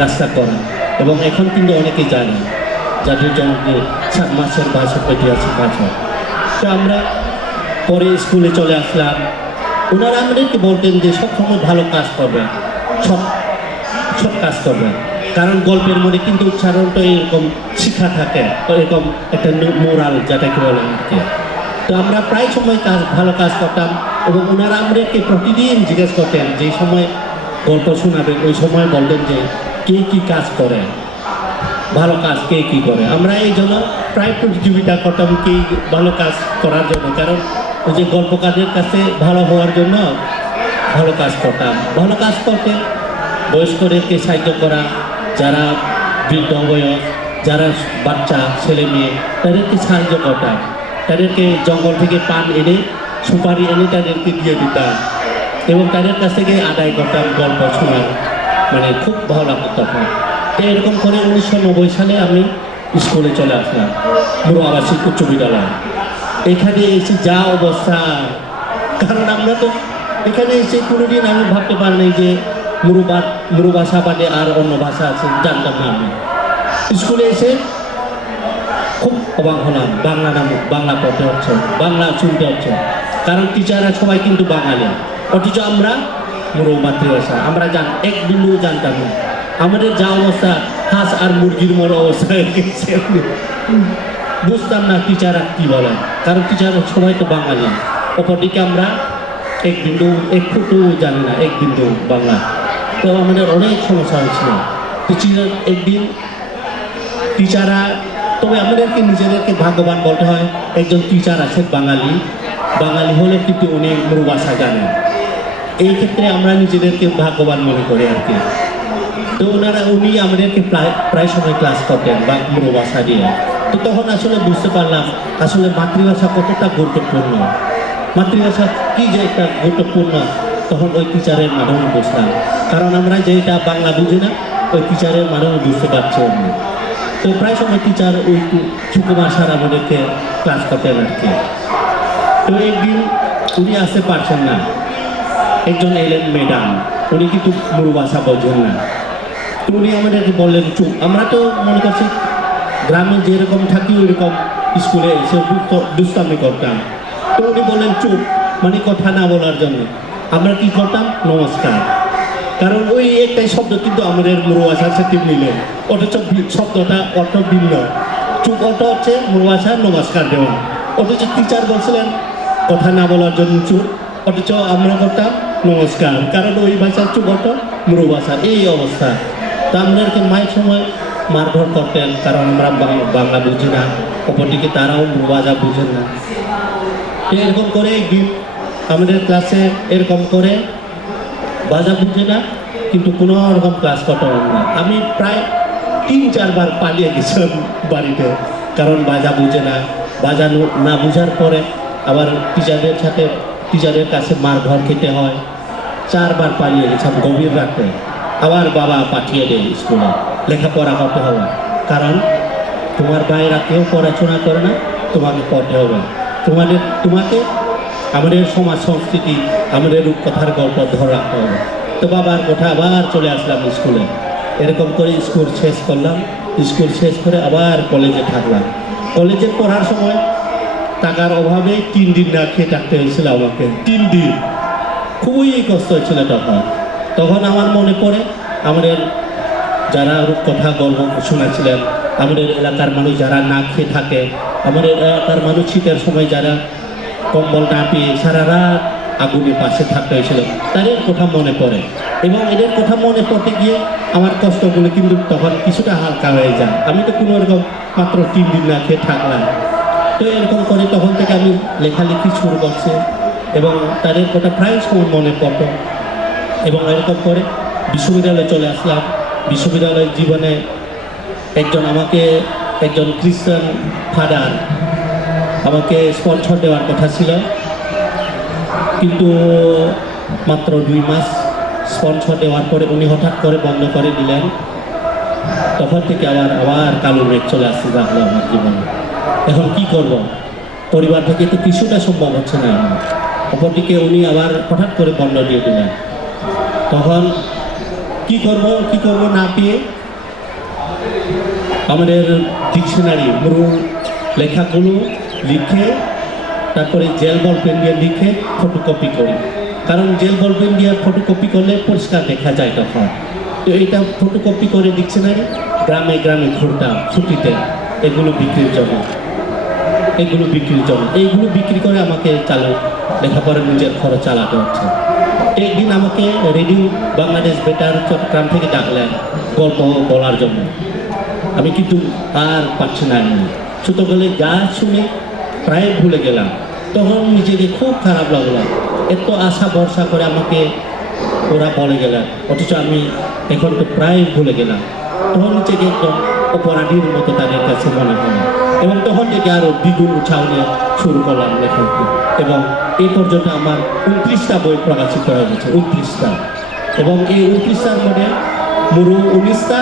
কাজটা করা। এবং এখন কিন্তু অনেকেই জানে যাদের জন্য 7 মাসের ভাষা পেটে আছে ভাষা। তো আমরা পরে স্কুলে চলে আসলাম। ওনারা আমাদেরকে বলতেন যে সবসময় ভালো কাজ করবে, সব সব কাজ করবে, কারণ গল্পের মধ্যে কিন্তু উচ্চারণটা এরকম শিক্ষা থাকে, এরকম একটা মোরাল যেটাকে বলে আর কি। তো আমরা প্রায় সময় ভালো কাজ করতাম এবং ওনারা আমাদেরকে প্রতিদিন জিজ্ঞেস করতেন যে সময় গল্প শোনাবেন ওই সময় বলতেন যে কে কী কাজ করে, ভালো কাজ কে কী করে। আমরা এই জন্য প্রায় প্রতিযোগিতা করতাম কে ভালো কাজ করার জন্য, কারণ ওই যে গল্পকারদের কাছে ভালো হওয়ার জন্য ভালো কাজ করতাম। ভালো কাজ করতে বয়স্কদেরকে সাহায্য করা, যারা বৃদ্ধ বয়স, যারা বাচ্চা ছেলে মেয়ে তাদেরকে সাহায্য করতাম। তাদেরকে জঙ্গল থেকে পান এনে সুপারি এনে তাদেরকে দিয়ে দিতাম এবং তাদের কাছ থেকে আদায় করতাম গল্প শোনার, মানে খুব ভালো লাগতো তখন। তো এরকম করে 1990 সালে আমি স্কুলে চলে আসলাম, বুড়ো আবাসিক উচ্চ বিদ্যালয়। এখানে এসে যা অবস্থা, কারণ আমরা তো এখানে এসে কোনোদিন আমি ভাবতে পারিনি যে মুরু ভাষা বাদে আর অন্য ভাষা আছে, জানতাম না। আমি স্কুলে এসে খুব অবাক হলাম, বাংলা পড়তে হচ্ছে, বাংলা শুনতে হচ্ছে, কারণ টিচাররা সবাই কিন্তু বাঙালি, অথচ আমরা মুরু মাতৃভাষা আমরা এক বিন্দু জানতাম না। আমাদের যা অবস্থা হাঁস আর মুরগির মতো অবস্থা হয়ে গেছে, বুঝতাম না টিচাররা কী বলেন, কারণ টিচাররা সবাই তো বাঙালি। অপরদিকে আমরা এক ফুটু জানি না, এক বিন্দু বাংলা। তো আমাদের অনেক সমস্যা হয়েছিল। একদিন টিচাররা, তবে আমাদেরকে নিজেদেরকে ভাগ্যবান বলতে হয়, একজন টিচার আছে বাঙালি হলেও কিন্তু উনি মুরু ভাষা জানেন। এই ক্ষেত্রে আমরা নিজেদেরকে ভাগ্যবান মনে করি আর কি। তো উনি আমাদেরকে প্রায় সময় ক্লাস করতেন বা মুরু ভাষা দিয়ে। তো তখন আসলে বুঝতে পারলাম আসলে মাতৃভাষা কতটা গুরুত্বপূর্ণ, মাতৃভাষা কী যে একটা গুরুত্বপূর্ণ, তখন ওই টিচারের মাধ্যমে বুঝলাম। কারণ আমরা যেটা বাংলা বুঝি না, ওই টিচারের মাধ্যমে বুঝতে পারছি আমি। তো প্রায় সময় টিচার ওই সুকুমার স্যার আমাদেরকে ক্লাস করতেন আর কি। তো একদিন উনি আসতে পারছেন না, একজন এলেন ম্যাডাম, উনি কিন্তু মুরু ভাষা বোঝেন না। তো উনি আমাদেরকে বললেন চুপ। আমরা তো মনে করছি গ্রামে যেরকম থাকি ওইরকম স্কুলে এসে দুষ্টামি করতাম। তো উনি বললেন চুপ, মানে কথা না বলার জন্য। আমরা কি করতাম? নমস্কার। কারণ ওই একটাই শব্দ কিন্তু আমাদের মুরু ভাষার সাথে মিলে, অথচ শব্দটা অর্থ ভিন্ন। চুপ অর্থ হচ্ছে মুরু ভাষার নমস্কার দেওয়া, অথচ টিচার বলছিলেন কথা না বলার জন্য চুপ, অথচ আমরা করতাম নমস্কার, কারণ ওই ভাষার চুপ অর্থ মুরু ভাষা। এই অবস্থা। তা আমাদেরকে মায়ের সময় মারধর করতেন, কারণ আমরা বাংলা বুঝি না, অপরদিকে তারাও মুরু ভাষা বুঝেন না। এরকম করে আমাদের ক্লাসে এরকম করে বাজা বুঝে না, কিন্তু কোনো রকম ক্লাস করতে হবে না। আমি প্রায় 3-4 বার পালিয়ে গেছিলাম বাড়িতে, কারণ বাজা বুঝে না। বাজা না বুঝার পরে আবার টিচারের কাছে মারধর খেতে হয়। 4 বার পালিয়ে গেছিলাম গভীর রাতে। আবার বাবা পাঠিয়ে দেয় স্কুলে, লেখাপড়া করতে হবে, কারণ তোমার ভাইয়েরা কেউ পড়াশোনা করে না, তোমাকে পড়তে হবে, তোমাকে আমাদের সমাজ সংস্কৃতি, আমাদের রূপকথার গল্প ধরে রাখতে হবে। তো বাবার কথা আবার চলে আসলাম স্কুলে। এরকম করে স্কুল শেষ করলাম। স্কুল শেষ করে আবার কলেজে থাকলাম। কলেজে পড়ার সময় টাকার অভাবে 3 দিন না খেয়ে থাকতে হয়েছিল আমাকে। 3 দিন খুবই কষ্ট হয়েছিল তখন আমার মনে পড়ে আমাদের যারা রূপকথা গল্প শোনাচ্ছিলেন, আমাদের এলাকার মানুষ যারা না খেয়ে থাকে, আমাদের এলাকার মানুষ শীতের সময় যারা কম্বল না পেয়ে সারা রাত আগুনের পাশে থাকতে হয়েছিল, তাদের কথা মনে পড়ে। এবং এদের কথা মনে পড়তে গিয়ে আমার কষ্টগুলো কিন্তু তখন কিছুটা হালকা হয়ে যায়। আমি তো কোনো রকম মাত্র 3 দিন না খেয়ে থাকলাম। তো এরকম করে তখন থেকে আমি লেখালেখি শুরু করছি এবং তাদের কথা প্রায় সময় মনে পড়ত। এবং এরকম করে বিশ্ববিদ্যালয়ে চলে আসলাম। বিশ্ববিদ্যালয়ের জীবনে একজন খ্রিস্টান ফাদার আমাকে স্পন্সর দেওয়ার কথা ছিল, কিন্তু মাত্র 2 মাস স্পন্সর দেওয়ার পরে উনি হঠাৎ করে বন্ধ করে দিলেন। তখন থেকে আবার কালো মেঘ চলে আসতে থাকলো আমার জীবনে। এখন কি করব? পরিবার থেকে তো কিছুটা সম্ভব হচ্ছে না আমার। অপরদিকে উনি আবার হঠাৎ করে বন্ধ দিয়ে দিলেন। তখন কি করব না পেয়ে আমাদের ডিকশনারি পুরো লেখাগুলো লিখে তারপরে জেল বল পেন দিয়ে লিখে ফটোকপি করি, কারণ জেল বল পেন দিয়ে ফটোকপি করলে পরিষ্কার দেখা যায় তখন। তো এটা ফটোকপি করে ডিকশনারি গ্রামে গ্রামে ঘুরতাম ছুটিতে এগুলো বিক্রির জন্য, এইগুলো বিক্রি করে আমাকে লেখাপড়া নিজের খরচ চালাতে হচ্ছে। একদিন আমাকে রেডিও বাংলাদেশ বেটার চট্টগ্রাম থেকে ডাকলেন গল্প বলার জন্য। আমি কিন্তু আর পারছি না, ছোটবেলায় যা শুনে প্রায় ভুলে গেলাম। তখন নিজেকে খুব খারাপ লাগলো, এত আশা ভরসা করে আমাকে ওরা বলে গেলেন, অথচ আমি এখন তো প্রায় ভুলে গেলাম। তখন নিজেকে একদম অপরাধীর মতো তাদের কাছে মনে হলো, এবং তখন থেকে আরও দ্বিগুণ উৎসাহ নিয়ে শুরু করলাম লেখাকে। এবং এই পর্যন্ত আমার 29টা বই প্রকাশিত হয়ে গেছে, 29টা। এবং এই 29টার মধ্যে মুরু 19টা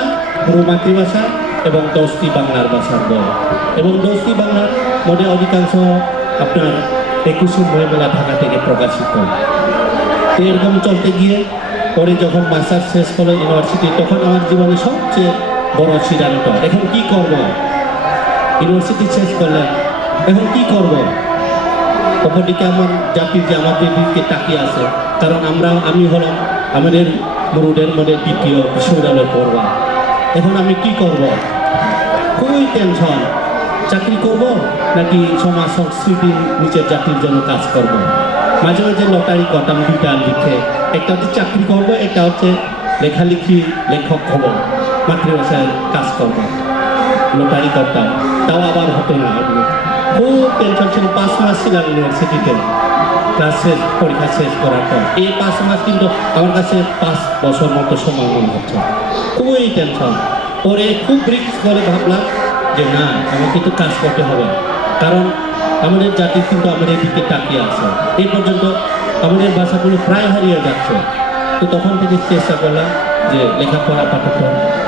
মুরু মাতৃভাষা এবং 10টি বাংলার ভাষার বই, এবং 10টি বাংলার মধ্যে অধিকাংশ আপনার 21শে বইমেলা ঢাকা থেকে প্রকাশিত। এরকম চলতে গিয়ে পরে যখন মাস্টার্স শেষ হলো ইউনিভার্সিটি, তখন আমার জীবনে সবচেয়ে বড় সিদ্ধান্ত, এখন কি করব। ইউনিভার্সিটি শেষ করলেন, এখন কি করব। অপরদিকে আমার জাতির যে আমাদের দিকে তাকিয়ে আছে, কারণ আমি হলাম আমাদের মুরুদের মধ্যে দ্বিতীয় বিশ্ববিদ্যালয় পড়ুয়া। এখন আমি কি করব, খুবই টেনশন। চাকরি করব নাকি সমাজ সংস্কৃতি নিচের জাতির জন্য কাজ করব। মাঝে মাঝে লটারি করতাম দুইটা লিখে, একটা হচ্ছে চাকরি করব, একটা হচ্ছে লেখালেখি লেখক হব, মাতৃভাষায় কাজ করব। লটারি করতাম, তাও আবার হতো না। খুব টেনশন ছিল। 5 মাস ছিলাম ইউনিভার্সিটিতে ক্লাস শেষ, পরীক্ষা শেষ করার পর। এই 5 মাস কিন্তু আমার কাছে 5 বছর মতো সময় মনে হচ্ছে, খুবই টেনশন। পরে খুব রিস্ক করে ভাবলাম যে না, আমাকে তো কাজ করতে হবে, কারণ আমাদের জাতি কিন্তু আমাদের দিকে তাকিয়ে আছে। এই পর্যন্ত আমাদের ভাষাগুলো প্রায় হারিয়ে যাচ্ছে। তো তখন থেকে চেষ্টা করলাম যে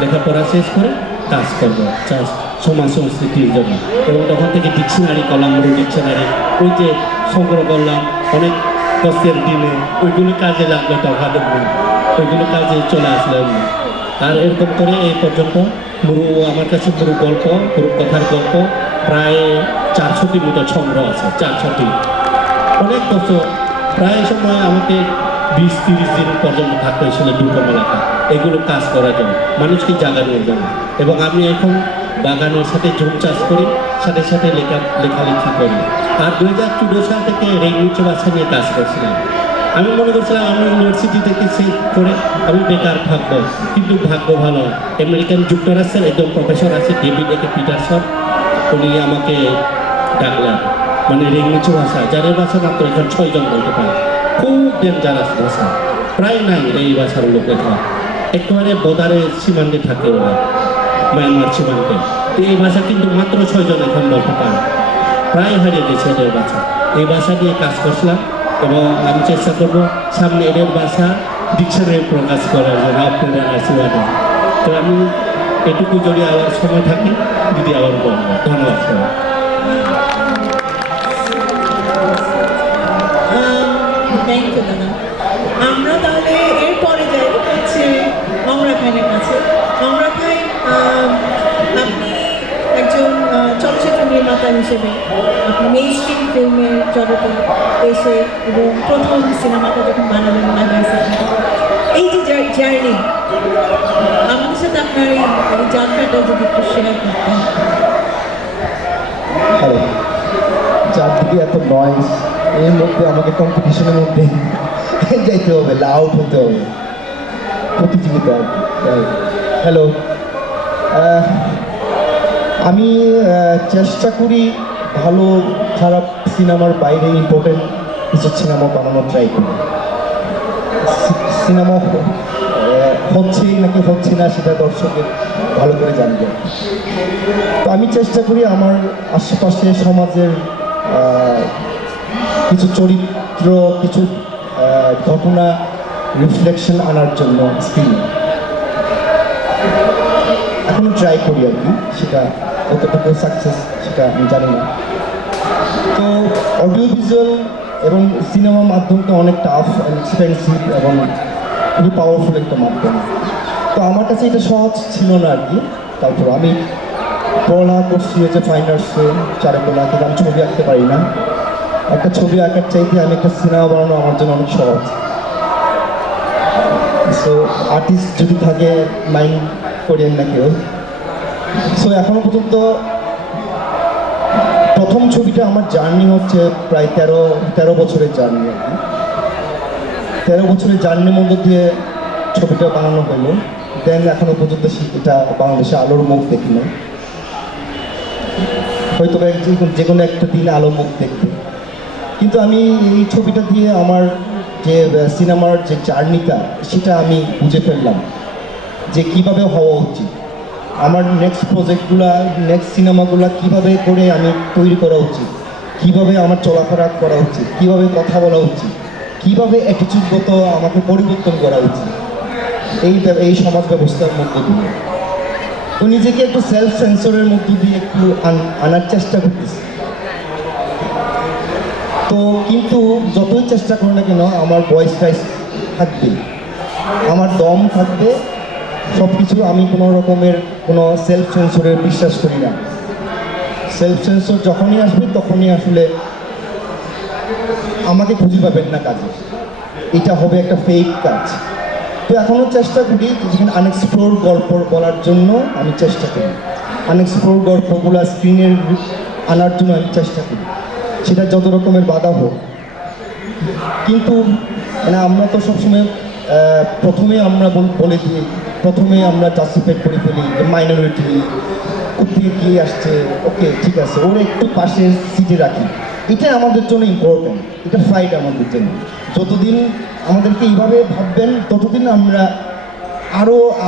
লেখাপড়া শেষ করে কাজ করবো সমাজ সংস্কৃতির জন্য। এবং তখন থেকে ডিকশনারি করলাম, ডিকশনারি ওই যে সংগ্রহ করলাম অনেক কষ্টের দিনে, ওইগুলো কাজে লাগলো, তখন ওইগুলো কাজে চলে আসলাম। আর এরকম করে এই পর্যন্ত আমার কাছে গল্প, কথার গল্প প্রায় 400টি মতো সংগ্রহ আছে, 400টি। অনেক বছর প্রায় সময় আমাকে 20-30 দিন পর্যন্ত থাকতে হয়েছিল দুর্গম এলাকা, এগুলো কাজ করার জন্য, মানুষকে জাগানোর জন্য। এবং আমি এখন বাগানের সাথে জুম চাষ করি, সাথে সাথে লেখালেখি করি। আর 2014 সাল থেকে রেঙ্গুচে ভাষা নিয়ে কাজ করছিলাম। আমি মনে করছিলাম আমি ইউনিভার্সিটি থেকে শেষ করে আমি বেকার থাকবো, কিন্তু ভাগ্য ভালো, আমেরিকান যুক্তরাষ্ট্রের একজন প্রফেসর আছে ডেভিড পিটারসন, উনি আমাকে ডাকলেন। মানে রেঙ্গুচে ভাষা, যাদের ভাষা মাত্র এখন 6 জন বলতে পারে, খুব ডেঞ্জারাস ভাষা, প্রায় নাই এই ভাষার লোক লেখা। একেবারে বর্ডারের সীমান্তে থাকে ওরা, মায়ানমার সীমান্তে। তো এই ভাষা কিন্তু মাত্র 6 জন এখন বলতে পারে, প্রায় হারিয়ে গেছে এদের ভাষা। এই ভাষা দিয়ে কাজ করছিলাম, এবং আমি চেষ্টা করবো সামনে এদের ভাষা ডিকশনারি প্রকাশ করার জন্য আপনাদের আশীর্বাদে। তো আমি এটুকু যদি আবার সময় থাকে দিদি আবার বলবো। ধন্যবাদ সবাই। থ্যাংক ইউ দাদা। আমরা তাহলে এরপরে যাই হচ্ছে অমরা খানের কাছে। অমরা খান, আপনি একজন চলচ্চিত্র নির্মাতা হিসেবে আপনি মেইন স্ট্রিম ফিল্মের জগতে এসে এবং প্রথম সিনেমাটা যখন বানালেন এই যে জার্নি, আমাদের সাথে আপনার এই যাত্রাটা যদি একটু শেয়ার করতেন। হ্যালো, চারদিকে এত নয়েজ, এর মধ্যে আমাকে কম্পিটিশনের মধ্যে যাইতে হবে, লাউড হতে হবে, প্রতিযোগিতা। হ্যালো, আমি চেষ্টা করি ভালো খারাপ সিনেমার বাইরে ইম্পর্টেন্ট কিছু সিনেমা বানানোর ট্রাই করি। সিনেমা হচ্ছে নাকি হচ্ছে না সেটা দর্শকের ভালো করে জানবে। তো আমি চেষ্টা করি আমার আশেপাশে সমাজের কিছু চরিত্র, কিছু ঘটনা রিফ্লেকশন আনার জন্য স্ক্রিনে এখনো ট্রাই করি আর কি। সেটা কতটুকু সাকসেস সেটা আমি জানি না। তো অডিও ভিজুয়াল এবং সিনেমা মাধ্যমটা অনেক টাফ অ্যান্ড এক্সপেন্সিভ এবং খুবই পাওয়ারফুল একটা মাধ্যম। তো আমার কাছে এটা সহজ ছিল না আর কি। তারপর আমি পড়ালেখা করছি হচ্ছে ফাইন আর্টসে, চারুকলা, কিন্তু আমি ছবি আঁকতে পারি না। একটা ছবি আঁকার চাইতে আমি একটা সিনেমা বানানো আমার জন্য অনেক সহজ। সো আর্টিস্ট যদি থাকে মাইন্ড করেন না কেউ। সো এখনো পর্যন্ত প্রথম ছবিটা আমার জার্নি হচ্ছে প্রায় তেরো বছরের জার্নি আর কি। 13 বছরের জার্নির মধ্য দিয়ে ছবিটা বানানো হলো। দেন এখনো পর্যন্ত এটা বাংলাদেশে আলোর মুখ দেখি না, হয়তো যে কোনো একটা দিন আলো মুখ দেখবে। কিন্তু আমি এই ছবিটা দিয়ে আমার যে সিনেমার যে জার্নিটা সেটা আমি বুঝে ফেললাম যে কীভাবে হওয়া উচিত। আমার নেক্সট প্রজেক্টগুলো, নেক্সট সিনেমাগুলো কীভাবে করে আমি তৈরি করা উচিত, কীভাবে আমার চলাফেরা করা উচিত, কীভাবে কথা বলা উচিত, কীভাবে অ্যাটিটিউডগত আমাকে পরিবর্তন করা উচিত এই সমাজ ব্যবস্থার মধ্য দিয়ে। তো নিজেকে একটু সেলফ সেন্সরের মধ্য দিয়ে একটু আনার চেষ্টা করতেছি। তো কিন্তু যতই চেষ্টা করি না কেন আমার ভয়েসটাই থাকবে, আমার দম থাকবে, সব কিছু। আমি কোনো রকমের কোনো সেলফ সেন্সরের বিশ্বাস করি না। সেলফ সেন্সর যখনই আসবে তখনই আসলে আমাকে খুঁজে পাবেন না কাজে, এটা হবে একটা ফেক কাজ। তো এখনও চেষ্টা করি যেখানে আনএক্সপ্লোর গল্প বলার জন্য আমি চেষ্টা করি, আনএক্সপ্লোর গল্পগুলো স্ক্রিনের আনার জন্য আমি চেষ্টা করি, সেটা যত রকমের বাধা হোক। কিন্তু মানে আমরা তো সবসময় প্রথমে আমরা বলে দিই, প্রথমে আমরা জাস্টিফাই করে ফেলি মাইনরিটি কোথেকে গিয়ে আসছে, ওকে ঠিক আছে ওরা একটু পাশের সিটে রাখি, এটা আমাদের জন্য ইম্পর্টেন্ট, এটা ফাইট আমাদের জন্য। যতদিন আমাদেরকে এইভাবে ভাববেন ততদিন আমরা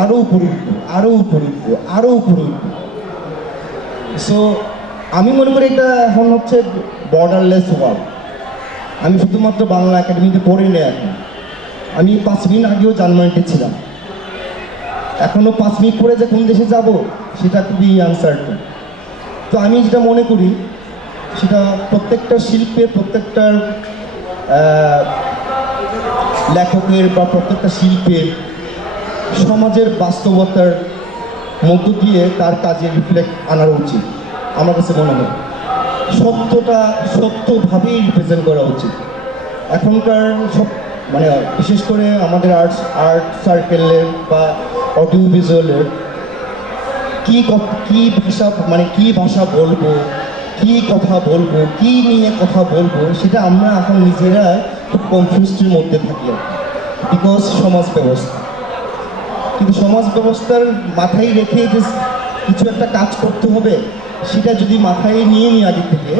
আরও উপরে উঠবো, আরও উপরে উঠবো, আরও উপরে উঠবো। সো আমি মনে করি এটা এখন হচ্ছে বর্ডারলেস ওয়ার্ল্ড। আমি শুধুমাত্র বাংলা একাডেমিতে পড়ি না, এখন আমি 5 মিনিট আগেও জার্মানিতে ছিলাম, এখনও 5 মিনিট পরে যে কোন দেশে যাব সেটা খুবই আনসার্টেন। তো আমি যেটা মনে করি সেটা প্রত্যেকটা শিল্পের, প্রত্যেকটার লেখকের বা প্রত্যেকটা শিল্পের সমাজের বাস্তবতার মধ্য দিয়ে তার কাজে রিফ্লেক্ট আনার উচিত। আমার কাছে মনে হয় সত্যটা সত্যভাবেই রিপ্রেজেন্ট করা উচিত। এখনকার সব মানে বিশেষ করে আমাদের আর্ট সার্কেলের বা অডিও ভিজুয়ালের কী ভাষা, মানে কী ভাষা বলবো, কী কথা বলবো, কী নিয়ে কথা বলবো, সেটা আমরা এখন নিজেরা খুব কনফিউজডের মধ্যে থাকি বিকজ সমাজ ব্যবস্থা। কিন্তু সমাজ ব্যবস্থার মাথায় রেখে যে কিছু একটা কাজ করতে হবে সেটা যদি মাথায় নিয়ে নিই আগে থেকে,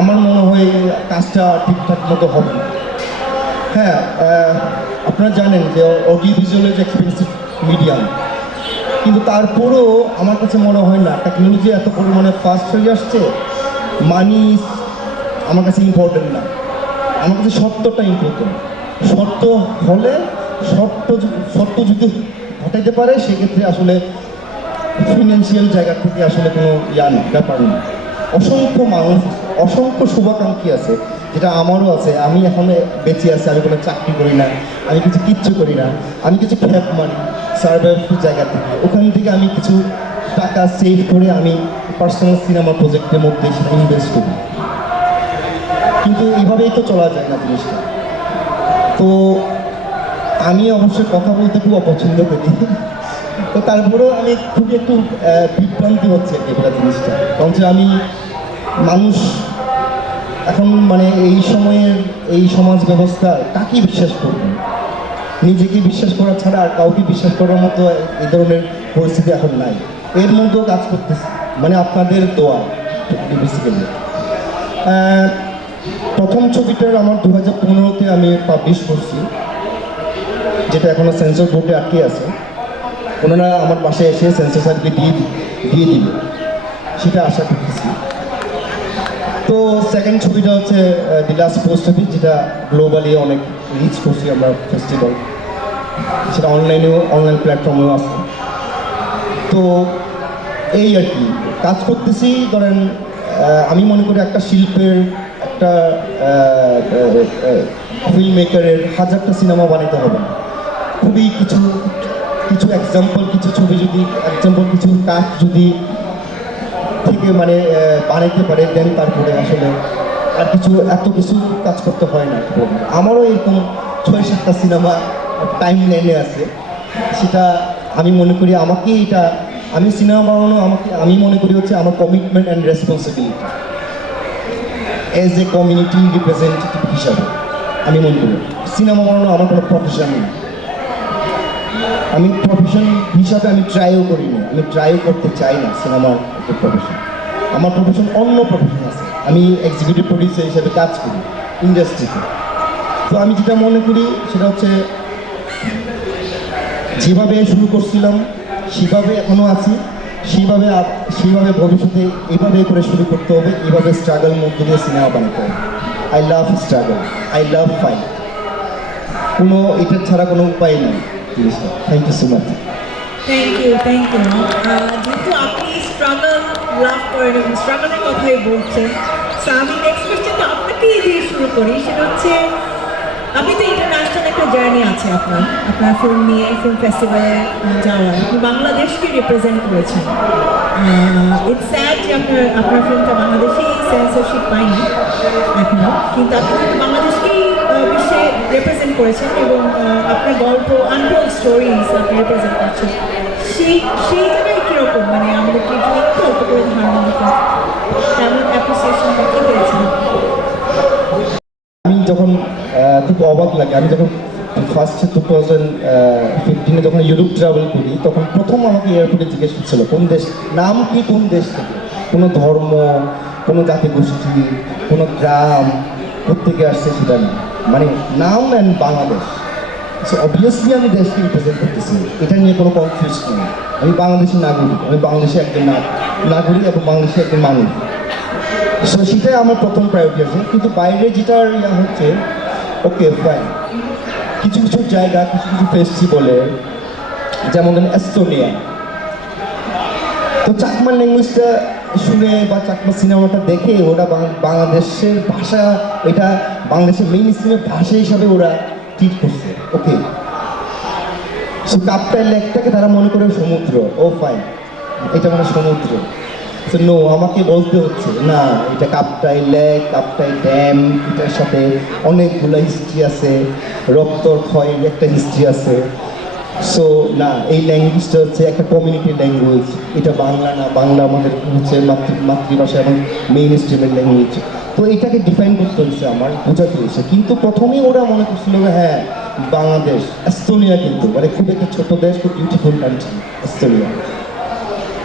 আমার মনে হয় কাজটা ঠিকঠাক মতো হবে না। হ্যাঁ, আপনারা জানেন যে অডিও ভিজুয়াল যে এক্সপেন্সিভ মিডিয়াম, কিন্তু তারপরেও আমার কাছে মনে হয় না টেকনোলজি এত পরিমাণে ফাস্ট হয়ে আসছে, মানি আমার কাছে ইম্পর্টেন্ট না, আমার কাছে সত্যটা ইম্পর্টেন্ট। সত্য হলে সত্য যদি ঘটাইতে পারে সেক্ষেত্রে আসলে ফিনান্সিয়াল জায়গা থেকে আসলে কোনো ব্যাপার না। অসংখ্য মানুষ, অসংখ্য শুভাকাঙ্ক্ষী আছে, যেটা আমারও আছে। আমি এখন বেঁচে আছি, আমি কোনো চাকরি করি না, আমি কিচ্ছু করি না, আমি কিছু খ্যাপ মারি সার্ভাইভ জায়গা থেকে, ওখান থেকে আমি কিছু টাকা সেভ করে আমি পার্সোনাল সিনেমা প্রজেক্টের মধ্যে সেটা ইনভেস্ট করি। কিন্তু এইভাবেই তো চলা যায় না জিনিসটা। তো আমি অবশ্যই কথা বলতে খুব অপছন্দ করি, তো তারপরেও আমি খুবই একটু বিভ্রান্তি হচ্ছে এগুলো জিনিসটা, কারণ যে আমি মানুষ এখন মানে এই সময়ের এই সমাজ ব্যবস্থা কাকে বিশ্বাস করবেন, নিজেকে বিশ্বাস করা ছাড়া আর কাউকে বিশ্বাস করার মতো এই ধরনের পরিস্থিতি এখন নাই। এর মধ্যেও কাজ করতেছে, মানে আপনাদের দোয়া বেসিক্যালি। প্রথম ছবিটার আমার 2015-তে আমি পাবলিশ করছি, যেটা এখনও সেন্সর বোর্ডে আটকে আছে। ওনারা আমার পাশে এসে সেন্সর সার্টিফিকেট দিয়ে দিবে, সেটা আশা করতেছি। তো সেকেন্ড ছবিটা হচ্ছে দি লাস্ট পোস্ট অফিস, যেটা গ্লোবালি অনেক রিচ করছি আমরা ফেস্টিভ্যাল, সেটা অনলাইন প্ল্যাটফর্মেও আছে। তো এই আর কি কাজ করতেছি। ধরেন আমি মনে করি একটা শিল্পের, একটা ফিল্ম মেকারের 1000টা সিনেমা বানাতে হবে না, খুবই কিছু কিছু এক্সাম্পল, কিছু ছবি যদি এক্সাম্পল, কিছু কাজ যদি থেকে মানে বানাইতে পারে, দেন তারপরে আসলে আর কিছু এত কিছু কাজ করতে হয় না। আমারও এরকম 6-7টা সিনেমা টাইম লাইনে আছে। সেটা আমি মনে করি আমাকে এটা, আমি সিনেমা বানানো আমাকে আমি মনে করি হচ্ছে আমার commitment and responsibility as a community representative হিসাবে। আমি মনে করি সিনেমা বানানো আমার কোনো প্রফেশন না। আমি প্রফেশন হিসাবে আমি ট্রাইও করিনি, আমি ট্রাইও করতে চাই না সিনেমার প্রফেশন। আমার প্রফেশন অন্য প্রফেশন আছে, আমি এক্সিকিউটিভ প্রডিউসার হিসেবে কাজ করি ইন্ডাস্ট্রিতে। তো আমি যেটা মনে করি সেটা হচ্ছে যেভাবে শুরু করছিলাম সেভাবে এখনও আছি, সেইভাবে ভবিষ্যতে এইভাবে করে শুরু করতে হবে, এইভাবে স্ট্রাগল মধ্য দিয়ে সিনেমা বানাতে হবে। I love struggle, I love fight, কোনো এটার ছাড়া কোনো উপায় নেই জিনিসটা। Thank you so much. Thank you, thank you. যেহেতু আপনি স্ট্রাগল লাভ করেন এবং স্ট্রাগলের কথাই বলছেন, সো আমি নেক্সট কোয়েশ্চেনটা আপনাকেই দিয়ে শুরু করি। সেটা হচ্ছে আপনি তো ইন্টারন্যাশনাল একটা জার্নি আছে আপনার ফিল্ম নিয়ে, ফিল্ম ফেস্টিভ্যালে যাওয়ার, আপনি বাংলাদেশকে রিপ্রেজেন্ট করেছেন। ইটস স্যাড যে আপনার ফিল্মটা বাংলাদেশেই সেন্সরশিপ পায়নি এখনো, কিন্তু আপনি কিন্তু বাংলাদেশকেই বিশ্বে রিপ্রেজেন্ট করেছেন এবং আপনার গল্প আনটোল্ড স্টোরিজ আপনি রিপ্রেজেন্ট করছেন। সেই জায়গায় কীরকম, মানে আমাদেরকে একটু অল্প করে ধারণা দিতে, তেমন অ্যাপ্রিসিয়েশনটা কী পেয়েছেন? আমি যখন খুব অবাক লাগে, আমি যখন ফার্স্ট 2015-এ যখন ইউরোপ ট্রাভেল করি, তখন প্রথম আমাকে এয়ারপোর্টে জিজ্ঞেস করছিল কোন দেশ, নাম কি, কোন দেশ থেকে, কোনো ধর্ম, কোনো জাতিগোষ্ঠী, কোনো গ্রাম, কোথেকে আসছে সেটা না, মানে নাম অ্যান্ড বাংলাদেশ। সো অবভিয়াসলি আমি দেশকে রিপ্রেজেন্ট করতেছি, এটা নিয়ে কোনো কনফিউজ নেই। আমি বাংলাদেশি নাগরিক, আমি বাংলাদেশে একজন নাগরিক এবং বাংলাদেশে একজন মানুষ। সো সেটাই আমার প্রথম প্রায়োরিটি আছে। কিন্তু বাইরে যেটার হচ্ছে, ওকে ফাইন, কিছু কিছু জায়গা, কিছু কিছু ফেস্টিভ্যালে, যেমন এস্তোনিয়া, তো চাকমা ল্যাঙ্গুয়েজটা শুনে বা চাকমা সিনেমাটা দেখে ওরা বাংলাদেশের ভাষা, এটা বাংলাদেশের মেইন স্ট্রিমের ভাষা হিসাবে ওরা ট্রিট করছে। ওকে, সো কাপ্তাই লেকটাকে তারা মনে করে সমুদ্র, ও ফাইন, এটা মানে সমুদ্র। তো নো, আমাকে বলতে হচ্ছে না, এটা কাপ্তাই লেক, কাপ্তাই ড্যাম, এটার সাথে অনেকগুলো হিস্ট্রি আছে, রক্তক্ষয়ের একটা হিস্ট্রি আছে। সো না, এই ল্যাঙ্গুয়েজটা হচ্ছে একটা কমিউনিটি ল্যাঙ্গুয়েজ, এটা বাংলা না, বাংলা আমাদের হচ্ছে মাতৃভাষা এবং মেইন স্ট্রিমের ল্যাঙ্গুয়েজ। তো এটাকে ডিফাইন করতে হয়েছে, আমার বোঝাতে হয়েছে। কিন্তু প্রথমেই ওরা মনে করছিল হ্যাঁ বাংলাদেশ, এস্তোনিয়া কিন্তু মানে খুব একটা ছোট দেশ, খুব বিউটিফুল কান্ট্রি এস্তোনিয়া।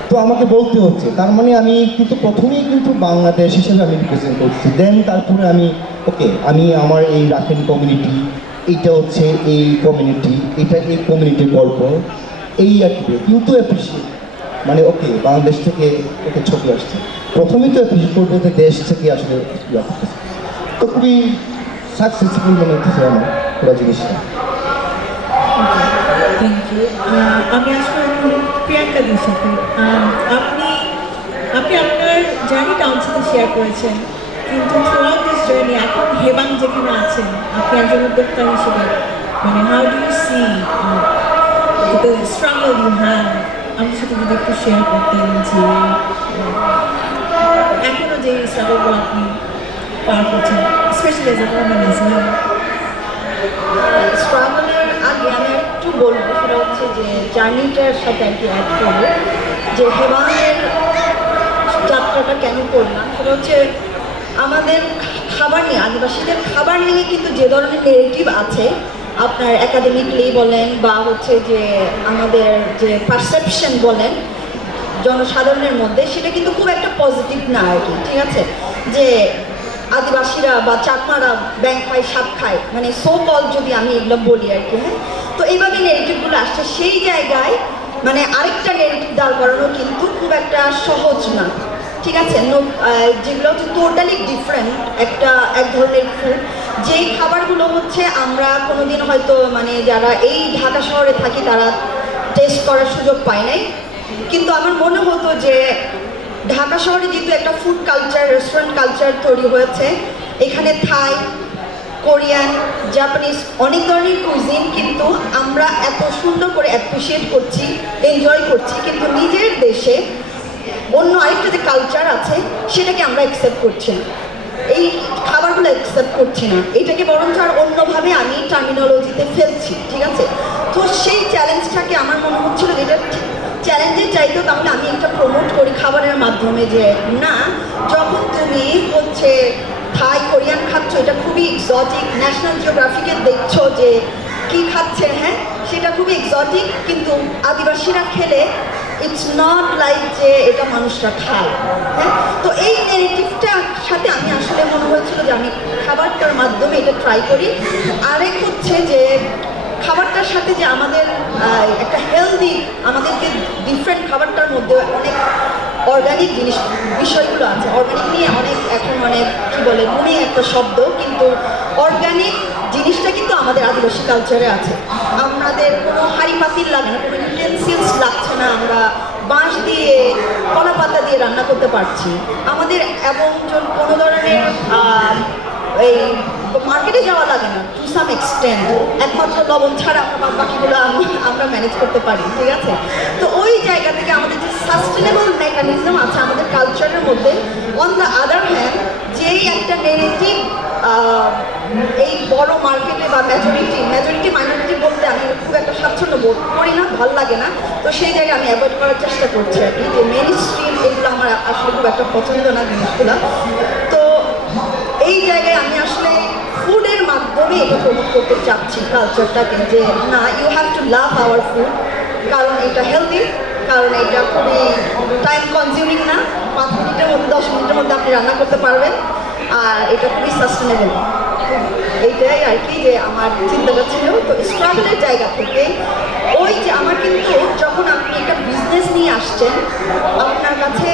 তো আমাকে বলতে হচ্ছে, তার মানে আমি কিন্তু প্রথমেই কিন্তু বাংলাদেশ হিসেবে আমি রিপ্রেজেন্ট করছি। দেন তারপরে আমি ওকে, আমি আমার এই রাখাইন কমিউনিটি, এইটা হচ্ছে এই কমিউনিটি, এটা এই কমিউনিটির গল্প, এই আর কি। কিন্তু অ্যাপ্রিসিয়েট মানে ওকে বাংলাদেশ থেকে ওকে ছবি আসছে, প্রথমেই তো অ্যাপ্রিসিয়েট করবে যে দেশ থেকে আসলে ইয়া করতেছে। তো খুবই সাকসেসফুল মনে হচ্ছে আমার পুরো জিনিসটা। Thank you. আমি আসলে এখন প্রিয়াঙ্কা দির সাথে, আপনি আপনার জার্নি টাউন সাথে শেয়ার করেছেন, কিন্তু থ্রুআউট দিস জার্নি এখন হেবাং যেখানে আছেন, আপনি একজন উদ্যোক্তা হিসেবে, মানে how do you see the struggle you have, আমার সাথে যদি একটু শেয়ার করতেন যে এখনও যে স্ট্রাগলগুলো আপনি পার করছেন, specially as a women as well. স্ট্রাগলের আগে আমি একটু বলবো, সেটা হচ্ছে যে জার্নিটার সাথে আর কি অ্যাড করবো, যে হেবাংয়ের যাত্রাটা কেন করলাম। সেটা হচ্ছে আমাদের খাবার নিয়ে, আদিবাসীদের খাবার নিয়ে কিন্তু যে ধরনের নেগেটিভ আছে, আপনার একাডেমিকলি বলেন বা হচ্ছে যে আমাদের যে পারসেপশন বলেন জনসাধারণের মধ্যে, সেটা কিন্তু খুব একটা পজিটিভ না আর কি। ঠিক আছে, যে আদিবাসীরা বা চাকমারা ব্যাং খায়, সাপ খায়, মানে সো কল যদি আমি এগুলো বলি আর কি। হ্যাঁ, তো এইভাবে নেগেটিভগুলো আসছে, সেই জায়গায় মানে আরেকটা নেগেটিভ দাঁড় করানো কিন্তু খুব একটা সহজ না। ঠিক আছে, যেগুলো হচ্ছে টোটালি ডিফারেন্ট এক ধরনের ফুড, যেই খাবারগুলো হচ্ছে আমরা কোনোদিন হয়তো মানে যারা এই ঢাকা শহরে থাকি তারা টেস্ট করার সুযোগ পায় নাই। কিন্তু আমার মনে হতো যে ঢাকা শহরে যেহেতু একটা ফুড কালচার, রেস্টুরেন্ট কালচার তৈরি হয়েছে, এখানে থাই, কোরিয়ান, জাপানিজ অনেক ধরনের কুইজিন কিন্তু আমরা এত সুন্দর করে অ্যাপ্রিসিয়েট করছি, এনজয় করছি, কিন্তু নিজের দেশে অন্য আরেকটা যে কালচার আছে সেটাকে আমরা অ্যাকসেপ্ট করছি না, এই খাবারগুলো অ্যাকসেপ্ট করছি না, এটাকে বরঞ্চ আর অন্যভাবে আমি টার্মিনোলজিতে ফেলছি, ঠিক আছে? তো সেই চ্যালেঞ্জটাকে আমার মনে হচ্ছিল যে এটা চ্যালেঞ্জের চাইতেও তাহলে আমি একটা প্রমোট করি খাবারের মাধ্যমে, যে না, যখন তুমি হচ্ছে থাই কোরিয়ান খাচ্ছ, এটা খুবই এক্সোটিক, ন্যাশনাল জিওগ্রাফিকে দেখছো যে কি খাচ্ছে, হ্যাঁ সেটা খুবই এক্সোটিক, কিন্তু আদিবাসীরা খেলে ইটস নট লাইক যে এটা মানুষরা খায়, হ্যাঁ? তো এই নেগেটিভটার সাথে আমি আসলে মনে হয়েছিল যে আমি খাবারটার মাধ্যমে এটা ট্রাই করি। আরেক হচ্ছে যে খাবারটার সাথে যে আমাদের একটা হেলদি, আমাদের যে ডিফারেন্ট খাবারটার মধ্যে অনেক অর্গানিক বিষয়গুলো আছে, অর্গানিক নিয়ে অনেক এখন অনেক কী বলে মনে একটা শব্দ, কিন্তু অর্গানিক জিনিসটা কিন্তু আমাদের আদিবাসী কালচারে আছে। আমাদের কোনো হাঁড়ি পাতিল লাগে না, কোনো ইউটেন্সিলস লাগছে না, আমরা বাঁশ দিয়ে কলা পাতা দিয়ে রান্না করতে পারছি আমাদের, এবং কোনো ধরনের এই মার্কেটে যাওয়া লাগে না টু সাম এক্সটেন্ট, একমাত্র লবণ ছাড়া আমরা বাকিগুলো আমরা ম্যানেজ করতে পারি, ঠিক আছে? তো ওই জায়গা থেকে আমাদের যে সাস্টেনেবল মেকানিজম আছে আমাদের কালচারের মধ্যে, অন দ্য আদার হ্যান্ড যেই একটা নেগেটিভ এই বড় মার্কেটে বা মেজরিটি মাইনরিটি বলতে আমি খুব একটা স্বাচ্ছন্দ্য বোধ করি না, ভালো লাগে না, তো সেই জায়গায় আমি অ্যাভয়েড করার চেষ্টা করছি আর কি, যে মেন স্ট্রিম এগুলো আমার আসলে খুব একটা পছন্দ না জিনিসগুলো। তো এই জায়গায় আমি আসলে ফুডের মাধ্যমে এটা প্রমোট করতে চাচ্ছি কালচারটাকে, যে না, you have to love our food, কারণ এটা হেলদি, কারণ এটা খুবই টাইম কনজিউমিং না, 5 মিনিটের মধ্যে 10 মিনিটের মধ্যে আপনি রান্না করতে পারবেন, আর এটা খুবই সাস্টেনেবল। এইটাই আর কি যে আমার চিন্তাটা ছিল। তো স্ট্রাগলের জায়গা থেকে ওই যে আমার কিন্তু যখন আপনি একটা বিজনেস নিয়ে আসছেন, আপনার কাছে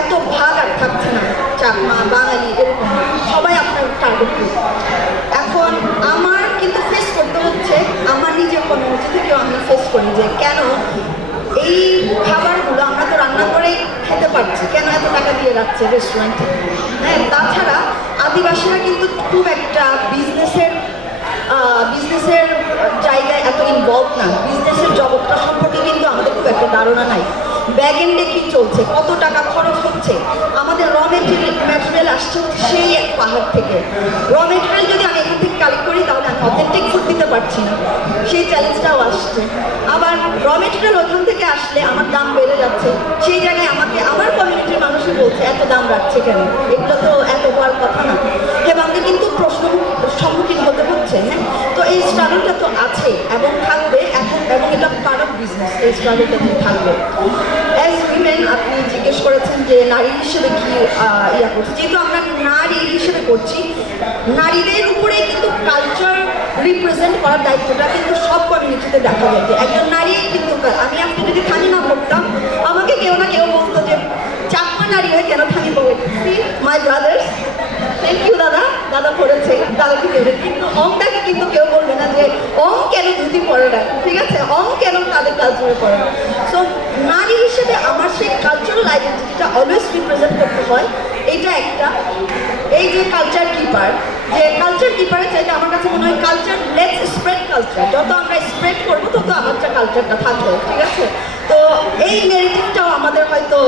এত ভাগ আর থাকছে না, চাকমা বাঙালি এরকম সবাই আপনার টার্গেট করবে। এখন আমার কিন্তু ফেস করতে হচ্ছে, আমার নিজের কমিউনিটি থেকেও আমি ফেস করি যে কেন এই খাবারগুলো আমরা তো রান্না করে খেতে পারছি, কেন এত টাকা দিয়ে রাখছে রেস্টুরেন্টে, হ্যাঁ? তাছাড়া আদিবাসীরা কিন্তু খুব একটা বিজনেসের জায়গায় এত ইনভলভ না, বিজনেসের জগৎটা সম্পর্কে কিন্তু আমাদের খুব একটা ধারণা নাই, ব্যাগ এন্ডে কী চলছে, কত টাকা খরচ হচ্ছে, আমাদের র মেটেরিয়াল আসছে সেই এক পাহাড় থেকে, র মেটেরিয়াল যদি আমি এখান থেকে কালেক্ট করি তাহলে আমি অথেন্টিক ফুড দিতে পারছি না, সেই চ্যালেঞ্জটাও আসছে। আবার র মেটেরিয়াল ওখান থেকে আসলে আমার দাম বেড়ে যাচ্ছে, সেই জায়গায় আমাকে আমার কমিউনিটির মানুষই বলছে এত দাম রাখছে কেন, এগুলো তো এত হওয়ার কথা না, আমাকে কিন্তু প্রশ্ন সম্মুখীন হতে হচ্ছে, হ্যাঁ? তো এই স্ট্রাগলটা তো আছে এবং থাকবে এখন, এবং এটা পার্ট অফ বিজনেস, এই স্ট্রাগলটা কিন্তু থাকবে। অ্যাজ উইমেন আপনি জিজ্ঞেস করেছেন যে নারী হিসেবে কি ইয়া করছি, যেহেতু আমরা নারী হিসেবে করছি, নারীদের উপরে কিন্তু কালচার রিপ্রেজেন্ট করার দায়িত্বটা কিন্তু সব কমিউনিটিতে দেখা যায়, যে একজন নারী কিন্তু, আমি আপনি যদি থানি না করতাম আমাকে কেউ না কেউ বলতো যে চাকমা নারী হয়ে কেন থানি পড়ে, মাই ব্রাদার্স, থ্যাংক ইউ দাদা পড়েছে, দাদাকে দেবে, কিন্তু অংটাকে কিন্তু কেউ বলবে না যে অং কেন ধুতি পড়ে না, ঠিক আছে, অং কেন তাদের কালচারে পড়ে না। সো নারী হিসেবে আমার সেই কালচারাল আইডেন্টিটিটা অলওয়েজ রিপ্রেজেন্ট করতে হয়, এইটা একটা। এই যে কালচার কিপার, যে কালচার কিপারের চাইতে আমার কাছে মনে হয় কালচার লেটস স্প্রেড কালচার, যত আমরা স্প্রেড করবো তত আমার কালচারটা থাকবে, ঠিক আছে? তো এই নেগেটিভটাও আমাদের হয়তো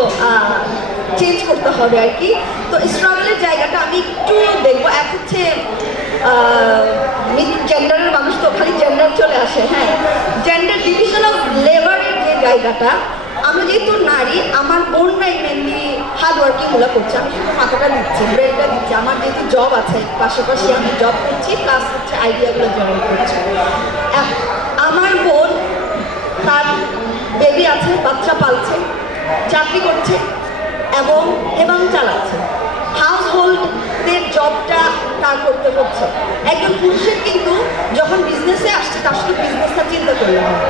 চেঞ্জ করতে হবে আর কি। তো স্ট্রাগলের জায়গাটা আমি একটু দেখবো, এক হচ্ছে জেন্ডারের মানুষ তো খালি জেন্ডার চলে আসে, হ্যাঁ, জেন্ডার ডিভিশন অফ লেবারের যে জায়গাটা, আমরা যেহেতু নারী, আমার বোনরাই মেনলি হার্ড ওয়ার্কিংগুলো করছে, আমি শুধু মাথাটা দিচ্ছি, ব্রেনটা দিচ্ছি, আমার যেহেতু জব আছে পাশাপাশি আমি জব করছি, প্লাস হচ্ছে আইডিয়াগুলো জয়েন করছি। আমার বোন তার বেবি আছে, বাচ্চা পালছে, চাকরি করছে এবং চালাচ্ছে, হাউস হোল্ডের জবটা তার করতে হচ্ছে। একজন পুরুষের কিন্তু যখন বিজনেসে আসছে তার শুধু বিজনেসটা চিন্তা করলে হয়,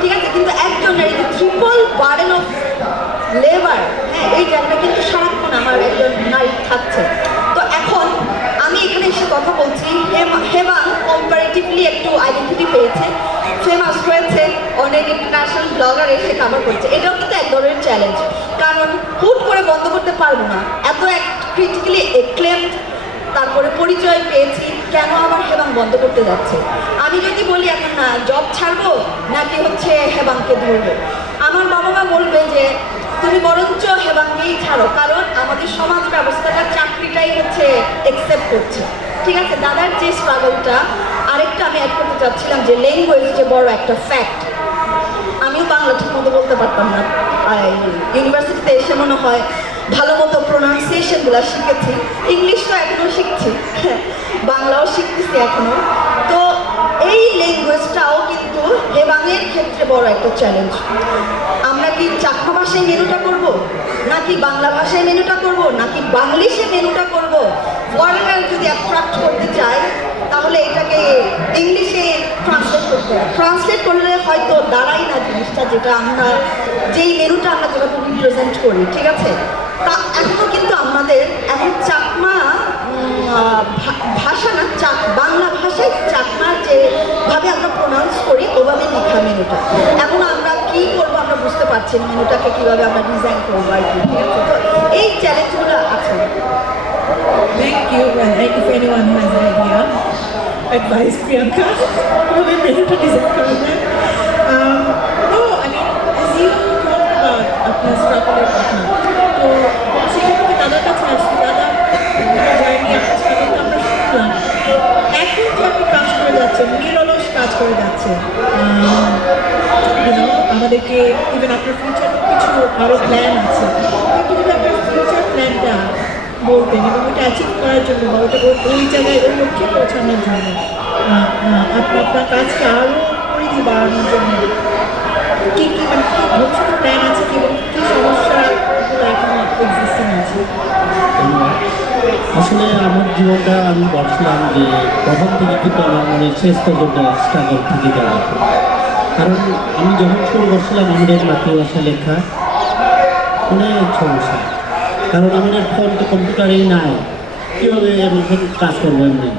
ঠিক আছে, কিন্তু একজন নারী ট্রিপল বার্ডেন অফ লেবার, হ্যাঁ, এই জায়গাটা কিন্তু সারাক্ষণ আমার একজন নারী থাকছে। তো এখন আমি এখানে এসে কথা বলছি, হেবাং কম্পারেটিভলি একটু আইডেন্টিটি পেয়েছে, ফেমাস হয়েছে, অনেক ইন্টারন্যাশনাল ব্লগার এসে কাভার করছে, এটাও কিন্তু এক ধরনের চ্যালেঞ্জ, কারণ হুট করে বন্ধ করতে পারবো না, এত এক ক্রিটিক্যালি এক্লেমড তারপরে পরিচয় পেয়েছি কেন আমার হেবাং বন্ধ করতে যাচ্ছে। আমি যদি বলি এখন না জব ছাড়বো নাকি হচ্ছে হেবাংকে ধরবো, আমার বাবা মা বলবে যে তুমি বরঞ্চ হেবাংকেই ছাড়ো, কারণ আমাদের সমাজ ব্যবস্থাটা চাকরিটাই হচ্ছে একসেপ্ট করছে। ঠিক আছে, দাদার যে স্ট্রাগলটা, আরেকটা আমি অ্যাড করতে চাচ্ছিলাম যে ল্যাঙ্গুয়েজ যে বড় একটা ফ্যাক্ট। আমিও বাংলা ঠিক মতো বলতে পারতাম না, ইউনিভার্সিটিতে এসে মনে হয় ভালো মতো প্রোনাউন্সিয়েশনগুলো শিখেছি, ইংলিশ তো এখনও শিখছি, বাংলাও শিখতেছি এখনও। তো এই ল্যাঙ্গুয়েজটাও কিন্তু হেবাংয়ের ক্ষেত্রে বড় একটা চ্যালেঞ্জ। আমরা কি চাকমা ভাষায় মেনুটা করব, নাকি বাংলা ভাষায় মেনুটা করব, নাকি বাংলিশে মেনুটা করব? ফরেনার যদি অ্যাট্রাক্ট করতে চায় তাহলে এটাকে ইংলিশে ট্রান্সলেট করতে হবে। ট্রান্সলেট করলে হয়তো দাঁড়াই না জিনিসটা, যেটা আমরা যেই মেনুটা আমরা যেভাবে রিপ্রেজেন্ট করি। ঠিক আছে, তা এখনও কিন্তু আমাদের এখন চাকমা ভাষা না, বাংলা ভাষায় চাকমার যেভাবে আমরা প্রোনাউন্স করি ওভাবে লেখা মেনুটা। এখন আমরা কি করবো আমরা বুঝতে পারছি না, মেনুটাকে কীভাবে আমরা ডিজাইন করবো আর কি। ঠিক আছে, তো এই চ্যালেঞ্জগুলো আছে। Thank you. And if anyone has an idea, advise Priyanka. We'll be ready to design for that. No, I mean, as you talked about আপনার স্ট্রাগলের কথা, তো সেটা থেকে দাদার কাছে আসছি, দাদা জার্নি আপনার স্ট্রাগল তো আমরা শুনলাম। এখন যে আপনি কাজ করে যাচ্ছেন, নিরলস কাজ করে যাচ্ছেন, আমাদেরকে ইভেন আপনার ফিউচার কিছু আরও প্ল্যান আছে, কিন্তু যদি আপনার ফিউচার প্ল্যানটা বলতেন এবং ওইটা অ্যাচিভ করার জন্য বা ওটা ওই জায়গায় ওই লক্ষ্যে পৌঁছানোর জন্য আপনার কাজকে আরও পরিধি বাড়ানোর জন্য কী কী মানে কী ভবিষ্যতে প্ল্যান আছে এবং কী সমস্যাগুলো এখনও এক্সিস্টিং আছে? আসলে আমার জীবনটা আমি বলছিলাম যে প্রথম থেকে কিন্তু আমার মনে শেষ পর্যন্ত স্ট্রাগল থেকে গেল। কারণ আমি যখন শুরু করছিলাম আমাদের মাতৃভাষা লেখা অনেক সমস্যা, কারণ আমাদের ফোন তো কম্পিউটারেই নাই, কীভাবে আমি কাজ করবো এমনি।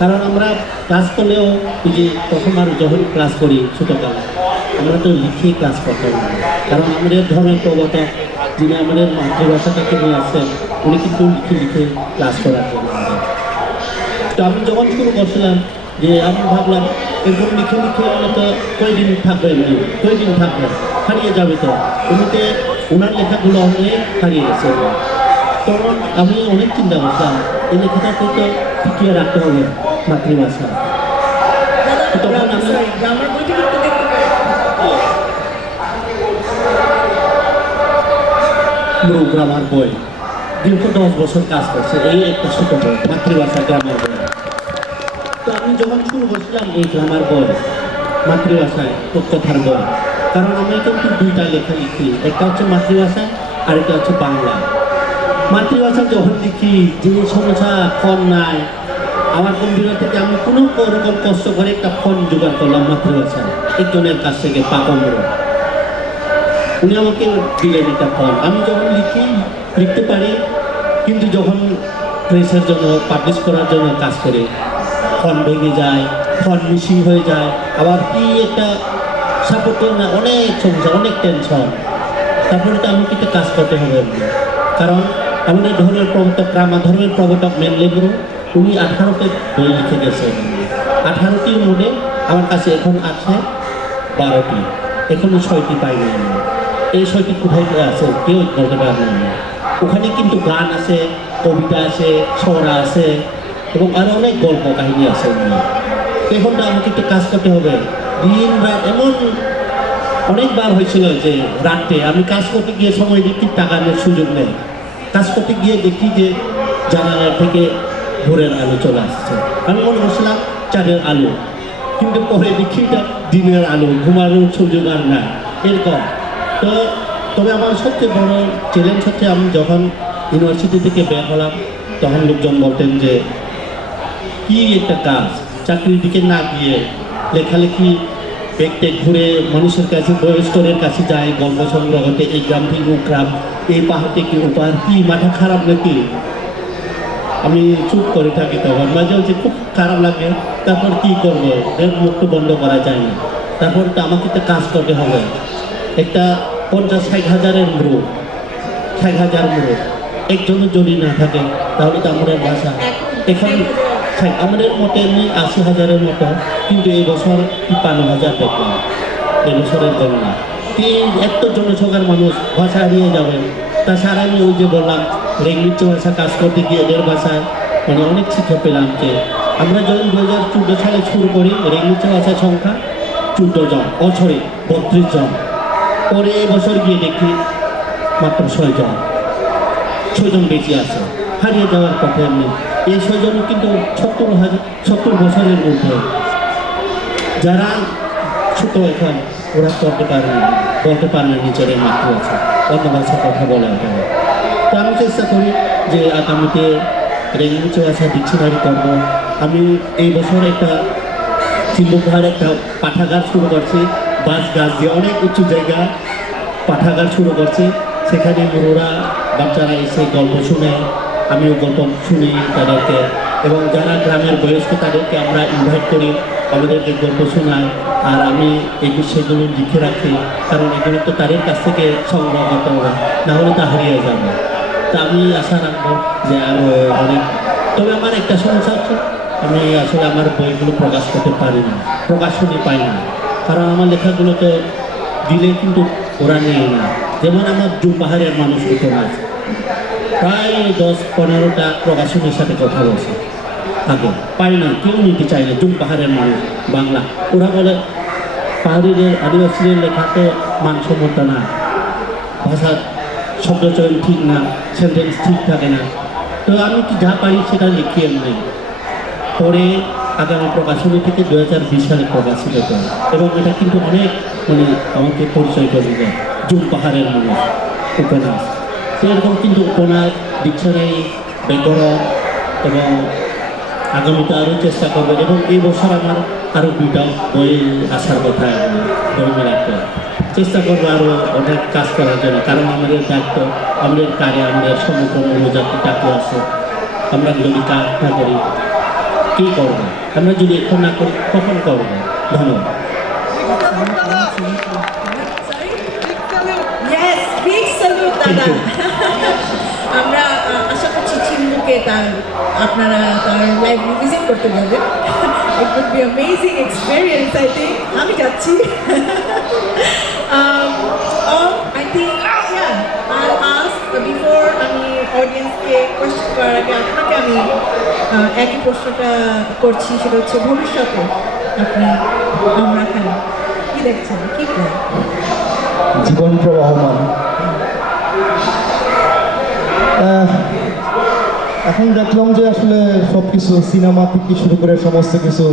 কারণ আমরা ক্লাস করলেও এই যে প্রথম আর যখন ক্লাস করি ছোটোবেলা আমরা তো লিখেই ক্লাস করতাম না, কারণ আমাদের ধর্মের প্রবর্তক যিনি আমাদের মাতৃভাষাটাকে নিয়ে আসছেন উনি কিন্তু লিখে লিখে ক্লাস করাতেন আমাদের। তো আমি যখন শুরু করছিলাম যে আমি ভাবলাম এরকম লিখে লিখে তো কয়দিন থাকবে, এমনি কয়দিন থাকবে, হারিয়ে যাবে তো। এমনিতে ওনার লেখাগুলো অনেক হারিয়ে গেছে। তখন আমি অনেক চিন্তা করতাম এই লেখাটাকে তো টিকিয়ে রাখতে হবে মাতৃভাষা। তখন আমি গ্রামার বইটা কিন্তু দেখতে পাই গ্রামার বই দীর্ঘ 10 বছর কাজ করছে এই একটা ছোট বই, মাতৃভাষা গ্রামার বই। তো আমি যখন শুরু করছিলাম এই গ্রামার বই মাতৃভাষায় কথার বই, কারণ আমি কিন্তু দুইটা লেখা লিখি, একটা হচ্ছে মাতৃভাষায় আর একটা হচ্ছে বাংলা। মাতৃভাষা যখন লিখি যে সমস্যা ফোন নাই, আমার কম্পিউটার থেকে আমি কোনো রকম কষ্ট করে একটা ফোন জোগাড় করলাম মাতৃভাষায় একজনের কাছ থেকে পাকম্র, উনি আমাকে দিলেন একটা ফোন। আমি যখন লিখতে পারি, কিন্তু যখন প্রেসের জন্য পাবলিশ করার জন্য কাজ করে ফোন ভেঙে যায়, ফোন মিসিং হয়ে যায়, আবার কি একটা সাপোর্ট করে না, অনেক সমস্যা, অনেক টেনশন। তারপরে তো আমাকে একটা কাজ করতে হবে এমনি, কারণ আমাদের ধর্মের প্রবর্তক আমার ধর্মের প্রবর্তক মেন লেবু উনি 18টা বই লিখে গেছেন। 18টির মধ্যে আমার কাছে এখন আছে 12টি, এখনো 6টি পাইনি। এই 6টি কোথায় আছে কেউ বলতে পারবেন না। ওখানে কিন্তু গান আছে, কবিতা আছে, ছড়া আছে এবং আরও অনেক গল্প কাহিনী আছে। এখন তো আমাকে একটু কাজ করতে হবে দিন রাত। এমন অনেকবার হয়েছিল যে রাতে আমি কাজ করতে গিয়ে সময় দেখি টাকানোর সুযোগ নেই, কাজ করতে গিয়ে দেখি যে জানালা থেকে ভোরের আলো চলে আসছে, আমি মনে করছিলাম চাঁদের আলো, কিন্তু পরে দেখি এটা দিনের আলো, ঘুমানোর সুযোগ আর না এরকম। তো তবে আমার সবচেয়ে বড় চ্যালেঞ্জ হচ্ছে আমি যখন ইউনিভার্সিটি থেকে বের হলাম তখন লোকজন বলতেন যে কি একটা কাজ, চাকরির দিকে না গিয়ে লেখালেখি একটে ঘুরে মানুষের কাছে বয়স্কদের কাছে যায়, গল্প সংগ্রহ করতে, এই গ্রাম থেকে ও গ্রাম, এই পাহাড় থেকে ও পাহাড়, কি মাথা খারাপ নাকি? আমি চুপ করে থাকি, তখন মাঝে মাঝে খুব খারাপ লাগে। তারপর কি করবো, এর মুখটা বন্ধ করা যায় না। তারপর তো আমাকে একটা কাজ করতে হবে। একটা 50-60 হাজারের গ্রুপ, 60 হাজার গ্রুপ একজনের যদি না থাকে তাহলে তো আমাদের ভাষা এখন এখন হ্যাঁ, আমাদের মতে এমনি 80,000-এর মতো, কিন্তু এই বছর 53,000 দেখলাম এই বছরের গণনা। এত জনসংখ্যার মানুষ ভাষা হারিয়ে যাবে। তাছাড়া আমি ওই যে বললাম ল্যাঙ্গুয়েজ ভাষা কাজ করতে গিয়ে এদের ভাষায় মানে অনেক শিক্ষা পেলাম যে আমরা যখন 2014 সালে শুরু করি ল্যাঙ্গুয়েজ ভাষার সংখ্যা 14 জন, 32 জন। পরে এই বছর গিয়ে দেখি মাত্র 6 জন, 6 জন বেঁচে আছে, হারিয়ে যাওয়ার পথে এমনি। এই 6 জন কিন্তু 70 বছরের মধ্যে যারা ছোট এখন ওরা বলতে পারে না নিজের মাতৃভাষা, অন্য ভাষা কথা বলে ওঠে। তো আমি চেষ্টা করি যে আগামীতে ল্যাঙ্গুয়েজ ভাষা ডিকশনারি করব। আমি এই বছর একটা চিম্বুকহার একটা পাঠাগার শুরু করছি, বাস গাছ দিয়ে অনেক উঁচু জায়গা পাঠাগার শুরু করছি। সেখানে বুড়োরা বাচ্চারা এসে গল্প শুনে, আমিও গল্প শুনি তাদেরকে, এবং যারা গ্রামের বয়স্ক তাদেরকে আমরা ইনভাইট করি, আমাদেরকে গল্প শোনায়। আর আমি এই বিষয়গুলো লিখে রাখি, কারণ এগুলো তো তাদের কাছ থেকে সংগ্রহ করতে হবে, না হলে তা হারিয়ে যাবে। তা আমি আশা রাখবো যে আরও অনেক। তবে আমার একটা সমস্যা হচ্ছে, আমি আসলে আমার বইগুলো প্রকাশ করতে পারি না, প্রকাশনী পাই না, কারণ আমার লেখাগুলোতে দিলে কিন্তু ওরা নেয় না। যেমন আমার জুম পাহাড়ের মানুষ উপন্যাস প্রায় 10-15টা প্রকাশনীর সাথে কথা বলছে, আগে পাই না, কেউ নিতে চায় না। জুম পাহাড়ের মানুষ বাংলা, ওরা বলে পাহাড়িদের আদিবাসীদের লেখাতে মানসম্মত না, ভাষার শব্দচয়ন ঠিক না, সেন্টেন্স ঠিক থাকে না। তো আমি কি যা পারি সেটা লিখি এমনি। পরে আগামী প্রকাশনী থেকে 2020 সালে প্রকাশিত করে, এবং এটা কিন্তু অনেক মানে আমাকে পরিচয় করে দেয় জুম পাহাড়ের মানুষ উপন্যাস। সেরকম কিন্তু উপন্যাস, ডিকশনারি, ব্যাকরণ, এবং আগামীতে আরও চেষ্টা করবো। এবং এই বছর আমার আরও 2টা বই আসার কথা, বই মেলাতে চেষ্টা করবো আরও অনেক কাজ করার জন্য, কারণ আমাদের দায়িত্ব, আমাদের কাজে আমাদের সম্মুখীন অনুযায়ী টাকা আছে। আমরা যদি কাজ না করি কী করবো? আমরা যদি এখন না করি কখন করবো? ধন্যবাদ। Yes, big salute, দাদা। আমরা আশা করছি চিম্বুকে আপনারা তার লাইভ ভিজিট করতে পারবেন। It would be amazing experience, I think. আমি যাচ্ছি। I think, yeah, I'll ask before আমি অডিয়েন্সকে কোয়েশ্চেন করার আগে আপনাকে আমি একই প্রশ্নটা করছি, সেটা হচ্ছে ভবিষ্যতে আপনি আমরা খান কি দেখছেন, কি প্ল্যান? জীবন প্রবাহমান। এখন দেখলাম যে আসলে সব কিছু সিনেমা থেকে শুরু করে সমস্ত কিছু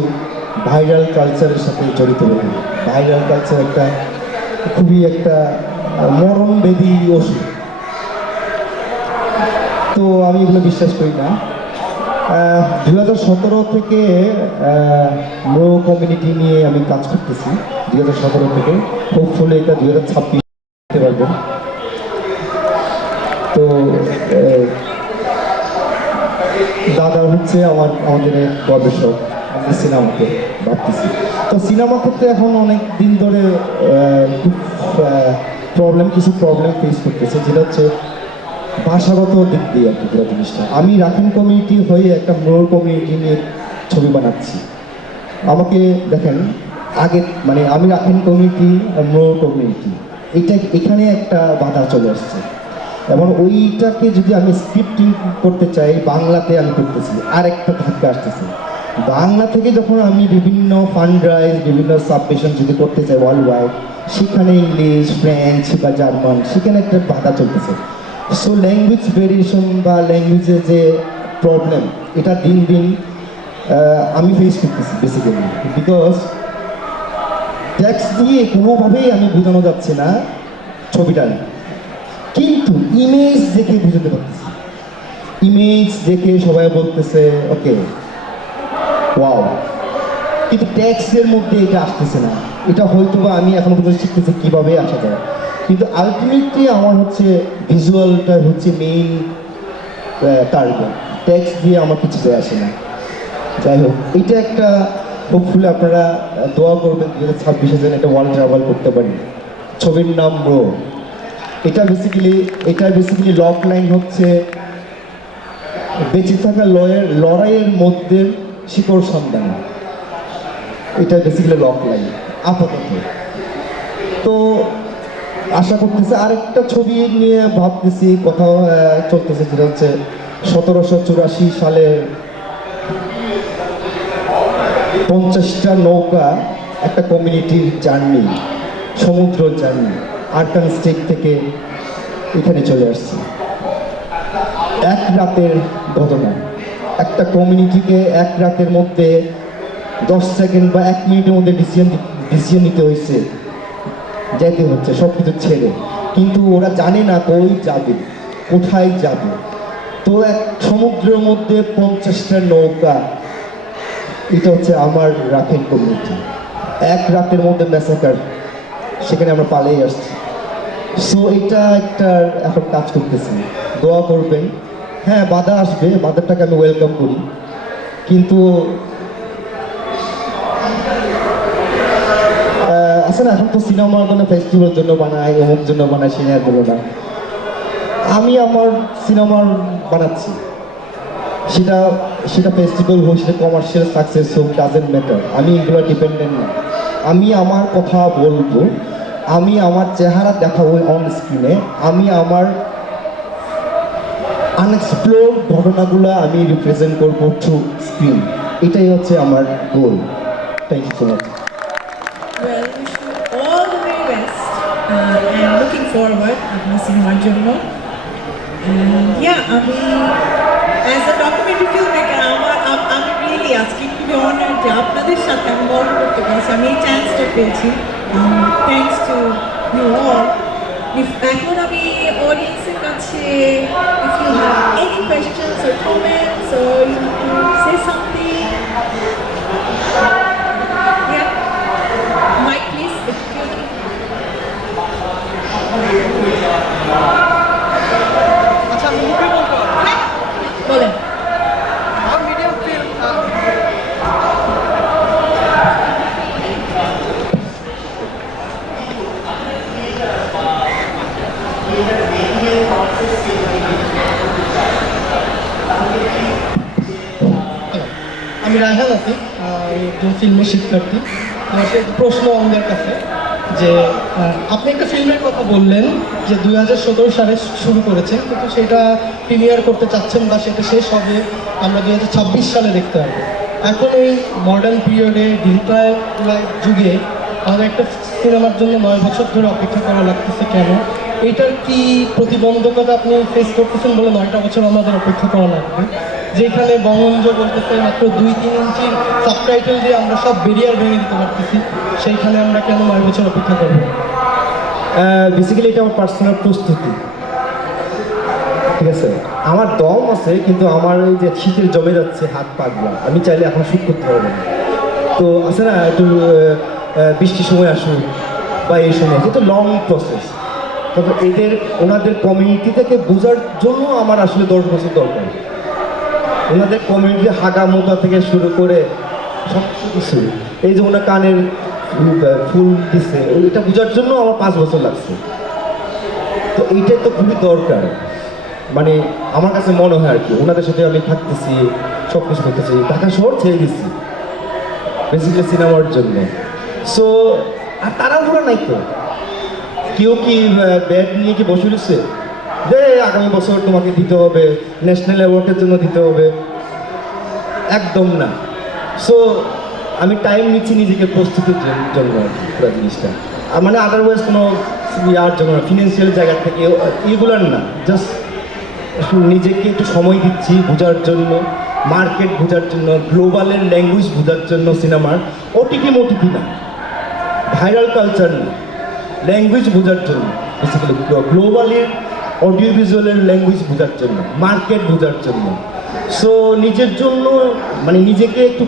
ভাইরাল কালচারের সাথে জড়িত রয়েছে। ভাইরাল কালচার একটা খুবই একটা মরণবেদী ওষুধ। তো আমি এগুলো বিশ্বাস করি না। 2017 থেকে নো কমিউনিটি নিয়ে আমি কাজ করতেছি, 2017 থেকে। হোপফুলি এটা 2026 করতে পারবেন। তো দাদা হচ্ছে আমাদের গবেষক, আমাদের সিনেমাতে ভাবতেছি। তো সিনেমা ক্ষেত্রে এখন অনেক দিন ধরে কিছু প্রবলেম ফেস করতেছে, যেটা হচ্ছে ভাষাগত দিক দিয়ে আর কি পুরো জিনিসটা। আমি রাখাইন কমিউনিটি হয়ে একটা মোর কমিউনিটি নিয়ে ছবি বানাচ্ছি। আমাকে দেখেন আগে মানে আমি রাখাইন কমিউনিটি আর মোর কমিউনিটি এখানে একটা বাধা চলে আসছে, এবং ওইটাকে যদি আমি স্ক্রিপ্টিং করতে চাই বাংলাতে আমি করতেছি, আর একটা ধাক্কা আসতেছে। বাংলা থেকে যখন আমি বিভিন্ন ফান্ড রাইজ, বিভিন্ন সাবমিশন যদি করতে চাই ওয়ার্ল্ড ওয়াইড, সেখানে ইংলিশ, ফ্রেঞ্চ বা জার্মান, সেখানে একটা বাধা চলতেছে। সো ল্যাঙ্গুয়েজ ভেরিয়েশন বা ল্যাঙ্গুয়েজের যে প্রবলেম, এটা দিন দিন আমি ফেস করতেছি বেসিক্যালি, বিকজ টেক্সট দিয়ে কোনোভাবেই আমি বোঝানো যাচ্ছে না ছবিটা, কিন্তু ইমেজ দেখে বুঝতে পারতেছি। ইমেজ দেখে সবাই বলতেছে ওকে ওয়াও, কিন্তু টেক্সটের মধ্যে এটা আসতেছে না। এটা হয়তো বা আমি এখনো পর্যন্ত শিখতেছি কীভাবে আসা যায়, কিন্তু আলটিমেটলি আমার হচ্ছে ভিজুয়ালটা হচ্ছে মেইন টার্গেট। টেক্সট দিয়ে আমার কিছু যায় আসে না। যাই হোক, এটা একটা হোপফুলি আপনারা দোয়া করবেন 2026 যেন একটা ওয়ার্ল্ড ট্রাভেল করতে পারি। ছবির নাম ব্রো। এটা বেসিক্যালি লক লাইন হচ্ছে বেঁচে থাকা লড়াইয়ের মধ্যে শিকড় সন্ধান, এটা বেসিক্যালি লক লাইন আপাতত। তো আশা করতেছি আরেকটা ছবি নিয়ে ভাবতেছি, কোথাও চলতেছে, যেটা হচ্ছে 1784 সালে 50টা নৌকা একটা কমিউনিটির জার্নি, সমুদ্র জার্নি, আরকান স্টেট থেকে এখানে চলে আসছে। এক রাতের ঘটনা, একটা কমিউনিটিকে এক রাতের মধ্যে 10 সেকেন্ড বা 1 মিনিটের মধ্যে ডিসিশন নিতে হয়েছে, যেতে হচ্ছে সব কিছু ছেড়ে। কিন্তু ওরা জানে না কই যাবে, কোথায় যাবে। তো এক সমুদ্রের মধ্যে 50টা নৌকা, এটা হচ্ছে আমার রাখাইন কমিউনিটি। এক রাতের মধ্যে ম্যাসাকার, সেখানে আমরা পালিয়ে আসছি। সো এটা একটা এখন কাজ করতেছি, দোয়া করবেন। হ্যাঁ, বাধা আসবে, বাধাটাকে আমি ওয়েলকাম করি, কিন্তু আছে না, এখন তো সিনেমার জন্য, ফেস্টিভ্যালের জন্য বানায়, অমুক জন্য বানায়, সিনেমার জন্য না। আমি আমার সিনেমার বানাচ্ছি, সেটা সেটা ফেস্টিভ্যাল হোক, সেটা কমার্শিয়াল সাকসেস হোক, ডাজেন্ট ম্যাটার। আমি এগুলো ডিপেন্ডেন্ট না। আমি আমার কথা বলবো, আমি আমার চেহারা দেখাবো অন স্ক্রিনে, আমি আমার আনএক্সপ্লোর ঘটনাগুলো আমি রিপ্রেজেন্ট করবো থ্রু স্ক্রিন। এটাই হচ্ছে আমার গোল। Thank you so much. Well, wish you all the very best and looking forward আপনার সিনেমার জন্য। And yeah, আমি as a documentary filmmaker আমি really আজকে খুবই honored যে আপনাদের সাথে আমি গল্প করতে পেরেছি, আমি এই চান্সটা পেয়েছি। Thanks to you all. এখন আমি অডিয়েন্সের কাছে, if you have any questions or comments or you want to say something, yeah, mic please. আচ্ছা, মুভি বলতে হবে। বলেন। মিডিয়াম ফিল্ম আমি রায়হান আছি, একজন ফিল্মের শিক্ষার্থী। আমার সে প্রশ্ন আমাদের কাছে যে আপনি একটা ফিল্মের কথা বললেন যে 2017 সালে শুরু করেছেন, কিন্তু সেটা প্রিমিয়ার করতে চাচ্ছেন বা সেটা শেষ হবে আমরা 2026 সালে দেখতে পাবো। এখন এই মডার্ন পিরিয়ডে ডিজিটাল যুগে আমাদের একটা সিনেমার জন্য 9 বছর ধরে অপেক্ষা করা লাগতেছে কেন? এইটার কি প্রতিবন্ধকতা আপনি ফেস করতেছেন বলে 9টা বছর আমাদের অপেক্ষা করা লাগবে? যেখানে বঙ্গবন্ধু বলতেছে মাত্র 2-3 ইঞ্চির সাবটাইটেল দিয়ে আমরা সব ব্যারিয়ার ভেঙে দিতে পারতেছি, সেইখানে আমরা কেন 9 বছর অপেক্ষা করবো? বেসিক্যালি এটা আমার পার্সোনাল প্রস্তুতি, ঠিক আছে। আমার দম আছে, কিন্তু আমার ওই যে শীতের জমে যাচ্ছে হাত পাগুলো, আমি চাইলে এখন শুট করতে পারবো না। তো আছে না, একটু বৃষ্টির সময় আসুক বা এই সময়, যেহেতু লং প্রসেস, তবে ওনাদের কমিউনিটি থেকে বোঝার জন্য আমার আসলে 10 বছর দরকার। ওনাদের কমিউনিটি হাগা মোটা থেকে শুরু করে সব কিছু, এই যে ওনার কানের ফুল দিচ্ছে, ওইটা বোঝার জন্য আমার 5 বছর লাগছে। তো এইটাই তো খুবই দরকার, মানে আমার কাছে মনে হয় আর কি। ওনাদের সাথে আমি থাকতেছি, সব কিছু করতেছি, ঢাকা শহর ছেড়ে দিচ্ছি বেসিক্যালি সিনেমার জন্য। সো আর তাড়াহুড়া নাই তো, কেউ কি ব্যাট নিয়ে কি বসে রয়েছে যে আগামী বছর তোমাকে দিতে হবে, ন্যাশনাল অ্যাওয়ার্ডের জন্য দিতে হবে, একদম না। সো আমি টাইম নিচ্ছি নিজেকে প্রস্তুতির জন্য আর কি, পুরো জিনিসটা। আর মানে আদারওয়াইজ কোনো ইয়ার জন্য না, ফিনান্সিয়াল জায়গা থেকে এগুলার না, জাস্ট নিজেকে একটু সময় দিচ্ছি বোঝার জন্য, মার্কেট বোঝার জন্য, গ্লোবালের ল্যাঙ্গুয়েজ বোঝার জন্য। সিনেমার ওটিটি মোটিটি না, ভাইরাল কালচার না, ল্যাঙ্গুয়েজ বোঝার জন্য, বেসিক্যালি গ্লোবালের অডিও ভিজুয়ালের ল্যাঙ্গুয়েজ বোঝার জন্য, মার্কেট বোঝার জন্য। সো নিজের জন্য মানে নিজেকে একটু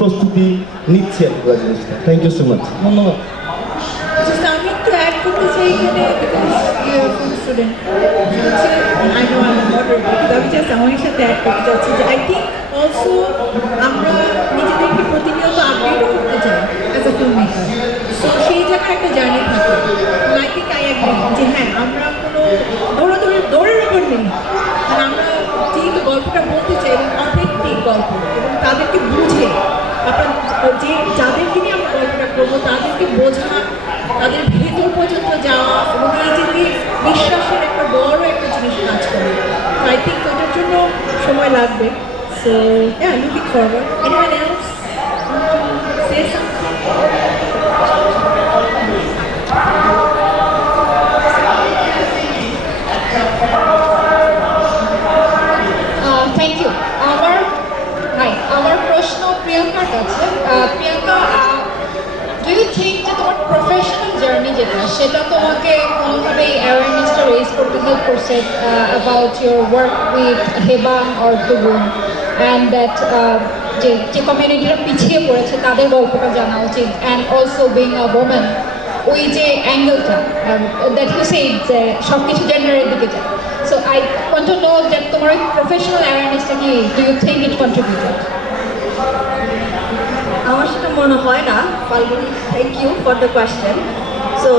প্রস্তুতি নিচ্ছি আর পুরো জিনিসটা। থ্যাংক ইউ সো মাচ, ধন্যবাদ। Just আমি একটু অ্যাড করতে চাই এখানে, because you are from student. হচ্ছে I know I'm a moderator, কিন্তু আমি জাস্ট আমার সাথে অ্যাড করতে চাচ্ছি যে I think also আমরা নিজেদেরকে প্রতিনিয়ত আপডেটও করতে চাই as a film maker. So সেই জায়গায় একটা জার্নি থাকে। I think I agree যে হ্যাঁ, আমরা কোনো দৌড়ের উপর নেই, আর আমরা যেহেতু গল্পটা বলতে চাই এবং অথেন্টিক গল্প এবং তাদেরকে বুঝে আপনার যে যাদেরকে নিয়ে আমরা গল্পটা করবো তাদেরকে বোঝা, তাদের ভেতর পর্যন্ত যাওয়া এবং এই যে বিশ্বাসের একটা বড় একটা জিনিস কাজ করে। আই থিঙ্ক ওটার জন্য সময় লাগবে। সো হ্যাঁ, looking forward. Anyone else say thank you. আমার প্রশ্ন প্রিয়াঙ্কার কাছে। প্রিয়াঙ্কা, ডু ইউ থিঙ্ক যে তোমার প্রফেশনাল জার্নি যেটা সেটা তোমাকে কোনোভাবে এই অ্যাওয়ারনেসটা রেজ করতে হেল্প করছে about your work with Hebang or Tubun and that যে কমিউনিটিরা পিছিয়ে পড়েছে তাদের গল্পটা জানা উচিত, and also being a women ওই যে অ্যাঙ্গেলটা দ্যাট ইউ সেই যে সব কিছু জেন্ডারের দিকে যায়। So I want to know that তোমার ওই প্রফেশনাল অ্যাওয়ারনেসটা কি do you think it contributed? আমার সেটা মনে হয় না। Falguni, thank you for the question. So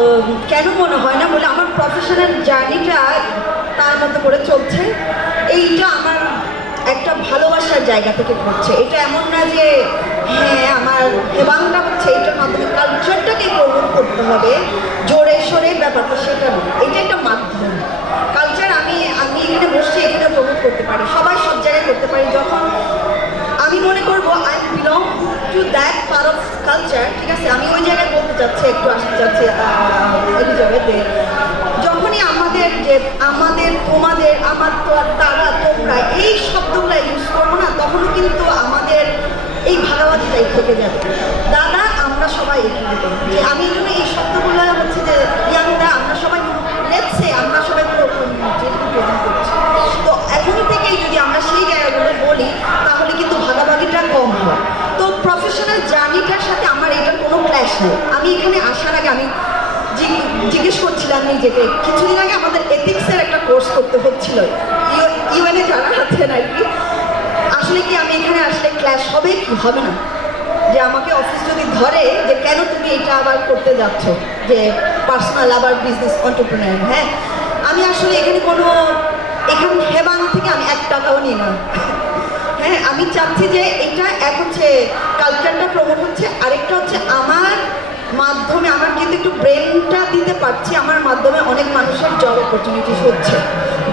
কেন মনে হয় না বলে, আমার প্রফেশনাল জার্নিটা তার মতো করে চলছে। এইটা আমার একটা ভালোবাসার জায়গা থেকে ঘটছে। এটা এমন না যে হ্যাঁ আমার হেবাংটা হচ্ছে এটার মাধ্যমে কালচারটাকে প্রমোট করতে হবে জোরে সোরে, ব্যাপারটা সেটা নয়। এটা একটা মাধ্যম। কালচার আমি এখানে বসছি, এখানে প্রমোট করতে পারি, সবাই সব জায়গায় করতে পারি। যখন আমি মনে করবো I belong to that part of culture, ঠিক আছে, আমি ওই জায়গায় বলতে চাচ্ছি, একটু আসতে চাচ্ছি এলিজাবেথে, যখনই আমাদের যে আমাদের, তোমাদের, আমার, তো তারা, তোমরা এই শব্দগুলো ইউজ করবো না, তখনও কিন্তু আমাদের এই ভাগাভাগিটাই থেকে যাবে। দাদা আমরা সবাই এগিয়ে দেবো। যে আমি এই জন্য এই শব্দগুলো হচ্ছে যে ইয়াংরা আমরা সবাই লেটসে আমরা সবাই প্রেজেন্ট করছি। তো এখন থেকেই যদি আমরা সেই জায়গাগুলো বলি তাহলে কিন্তু ভাগাভাগিটা কম হয়। তো প্রফেশনাল জার্নিটার সাথে আমার এটার কোনো ক্ল্যাশ নেই। আমি এখানে আসার আগে আমি জিজ্ঞেস করছিলাম নিজেকে, কিছুদিন আগে আমাদের এথিক্সের একটা কোর্স করতে হচ্ছিল, ইউএনএ যারা আছেন আর কি, আসলে কি আমি এখানে আসলে ক্ল্যাশ হবে কি হবে না? যে আমাকে অফিস যদি ধরে যে কেন তুমি এটা আবার করতে যাচ্ছ, যে পার্সোনাল আবার বিজনেস অন্টারপ্রেনার, হ্যাঁ আমি আসলে এখানে হেবাং থেকে আমি 1 টাকাও নিই না। হ্যাঁ আমি চাচ্ছি যে এটা এক হচ্ছে কালচারটা প্রমোট হচ্ছে, আরেকটা হচ্ছে আমার মাধ্যমে আমার কিন্তু একটু ব্রেনটা দিতে পারছি, আমার মাধ্যমে অনেক মানুষের জব অপরচুনিটিস হচ্ছে,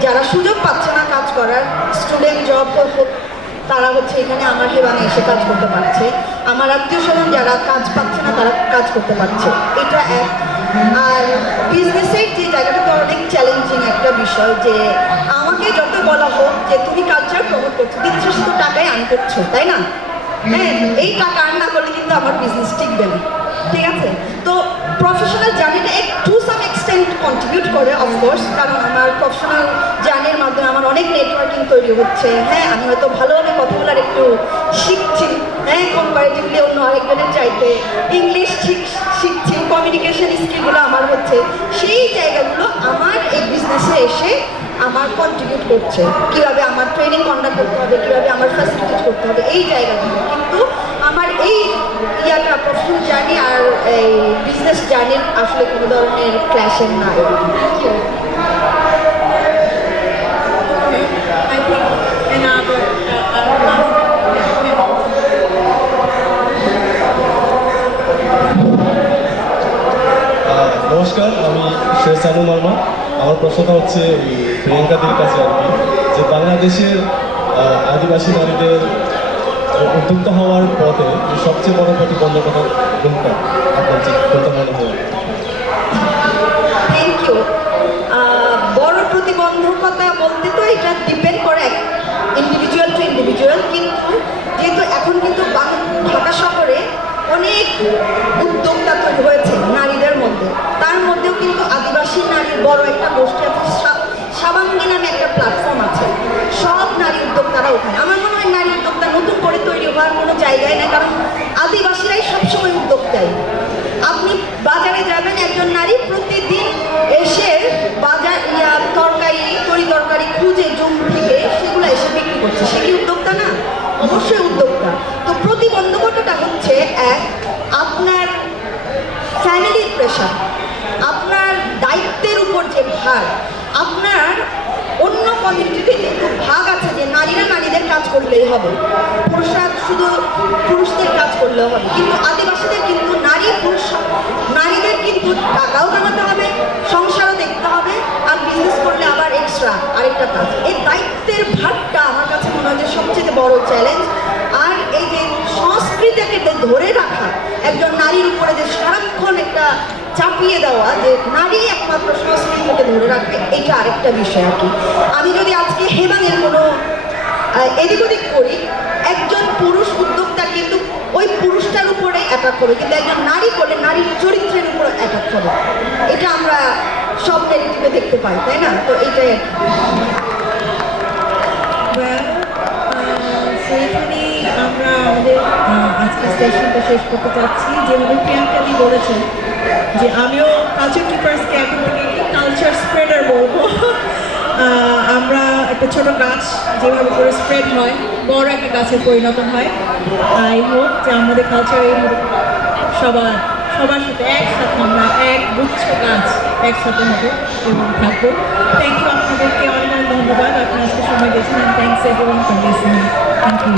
যারা সুযোগ পাচ্ছে না কাজ করার, স্টুডেন্ট জব তারা হচ্ছে এখানে আমার হেবাঙে এসে কাজ করতে পারছে, আমার আত্মীয় স্বজন যারা কাজ পাচ্ছে না তারা কাজ করতে পারছে, এটা এক। আর বিজনেসের যে জায়গাটা তো অনেক চ্যালেঞ্জিং একটা বিষয়, যে আমাকে যত বলা হোক যে তুমি কালচার প্রমোট করছো, দিচ্ছ শুধু টাকায় আর্ন করছো, তাই না? হ্যাঁ এই টাকা আর্ন না করলে কিন্তু আমার বিজনেস টিকবে না, ঠিক আছে? তো প্রফেশনাল জার্নিটা টু সাম এক্সটেন্ট কন্ট্রিবিউট করে অফকোর্স, কারণ আমার প্রফেশনাল জার্নির মাধ্যমে আমার অনেক নেটওয়ার্কিং তৈরি হচ্ছে। হ্যাঁ আমি হয়তো ভালোভাবে কথা বলার একটু শিখছি, হ্যাঁ কম্পারেটিভলি অন্য আরেকজনের চাইতে ইংলিশ শিখছি, কমিউনিকেশন স্কিলগুলো আমার হচ্ছে, সেই জায়গাগুলো আমার এই বিজনেসে এসে আমার কন্ট্রিবিউট করছে। কীভাবে আমার ট্রেনিং কন্ডাক্ট করতে হবে, কীভাবে আমার ফ্যাসিলিটেট করতে হবে, এই জায়গাগুলো। কিন্তু আমার এই প্রফেশনাল জার্নি আর এই বিজনেস জার্নির আসলে কোনো ধরনের ক্ল্যাশের নাই। I think another নমস্কার, আমি শেখ সানু মার্মা। আমার প্রশ্নটা হচ্ছে প্রিয়াঙ্কাদের কাছে আর কি, যে বাংলাদেশের আদিবাসী নারীদের উদ্যোক্তা হওয়ার পথে সবচেয়ে বড় প্রতিবন্ধকতা কোনটা আপনার কথা মনে হয়? Thank you. বড় প্রতিবন্ধকতা বলতে তো এটা ডিপেন্ড করে ইন্ডিভিজুয়াল টু ইন্ডিভিজুয়াল, কিন্তু যেহেতু এখন কিন্তু ঢাকা শহরে অনেক উদ্যোক্তা তৈরি হয়েছে নারীদের মধ্যে, তার মধ্যেও কিন্তু আদিবাসী নারীর বড় একটা গোষ্ঠী আছে, সাবাঙ্গী নামে একটা প্ল্যাটফর্ম আছে, সব নারী উদ্যোক্তারা ওখানে। আমার মনে হয় নারী উদ্যোক্তা নতুন করে তৈরি হওয়ার কোনো জায়গায় নেই, কারণ আদিবাসীরাই সবসময় উদ্যোক্তাই। আপনি বাজারে যাবেন, একজন নারী প্রতিদিন এসে বাজার তরকারি খুঁজে জুম থেকে সেগুলো এসে বিক্রি করছে, সে কি উদ্যোক্তা না? অবশ্যই উদ্যোক্তা। তো প্রতিবন্ধকতাটা হচ্ছে এক, আপনার ফ্যামিলির প্রেশার, আপনার দায়িত্বের উপর যে ভার, আপনার অন্য কমিউনিটিতে কিন্তু ভাগ আছে যে নারীরা নারীদের কাজ করলেই হবে, পুরুষরা শুধু পুরুষদের কাজ করলেও হবে, কিন্তু আদিবাসীদের কিন্তু নারী পুরুষ নারীদের কিন্তু টাকাও কামাতে হবে, সংসারও দেখতে হবে, আর বিজনেস করলে আবার এক্সট্রা আরেকটা কাজ। এই দায়িত্বের ভাগটা আমার কাছে মনে হয় যে সবচেয়ে বড় চ্যালেঞ্জ। আর এই যে সংস্কৃতিকে ধরে রাখা, একজন নারীর উপরে যে সারাক্ষণ একটা চাপিয়ে দেওয়া যে নারী একমাত্র সংস্কৃতিকে ধরে রাখবে, এটা আরেকটা বিষয় আর কি। আমি যদি আজকে হেমানের কোনো এদিক ওদিক করি, একজন পুরুষ উদ্যোক্তা কিন্তু ওই পুরুষটার উপরে অ্যাটাক করবে, কিন্তু একজন নারী করলে নারীর চরিত্রের উপরে অ্যাটাক করবে। এটা আমরা সব নেগেটিভে দেখতে পাই, তাই না? তো এটাই আর কি। সেইখানেই আমরা আমাদের আজকের সেশনটা শেষ করতে চাচ্ছি। যেভাবে প্রিয়াঙ্কাদি বলেছেন যে আমিও কালচার টিপার্সকে এখন থেকে কালচার স্প্রেডার বলবো। আমরা একটা ছোট গাছ যেভাবে করে স্প্রেড হয়, বড় একটা গাছের পরিণত হয়। আই হোপ যে আমাদের কালচার এইভাবে সবার সাথে একসাথে আমরা এক গুচ্ছ গাছ একসাথে হবে এবং থাকবো। থ্যাংক ইউ, আপনাদেরকে অনেক অনেক ধন্যবাদ। আপনি আজকে সময় দিয়েছেন। Thanks everyone for listening. Thank you.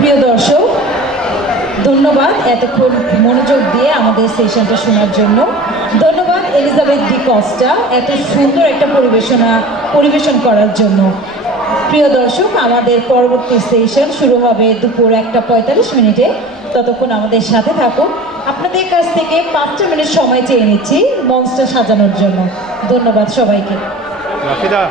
প্রিয় দর্শক, ধন্যবাদ এতক্ষণ মনোযোগ দিয়ে আমাদের সেশনটা শোনার জন্য। ধন্যবাদ এলিজাবেথ ডি কস্টা এত সুন্দর একটা পরিবেশন করার জন্য। প্রিয় দর্শক, আমাদের পরবর্তী সেশন শুরু হবে দুপুর 1:45 ততক্ষণ আমাদের সাথে থাকুন। আপনাদের কাছ থেকে 5 মিনিট সময় চেয়ে নিচ্ছি মঞ্চটা সাজানোর জন্য। ধন্যবাদ সবাইকে। রাফিদা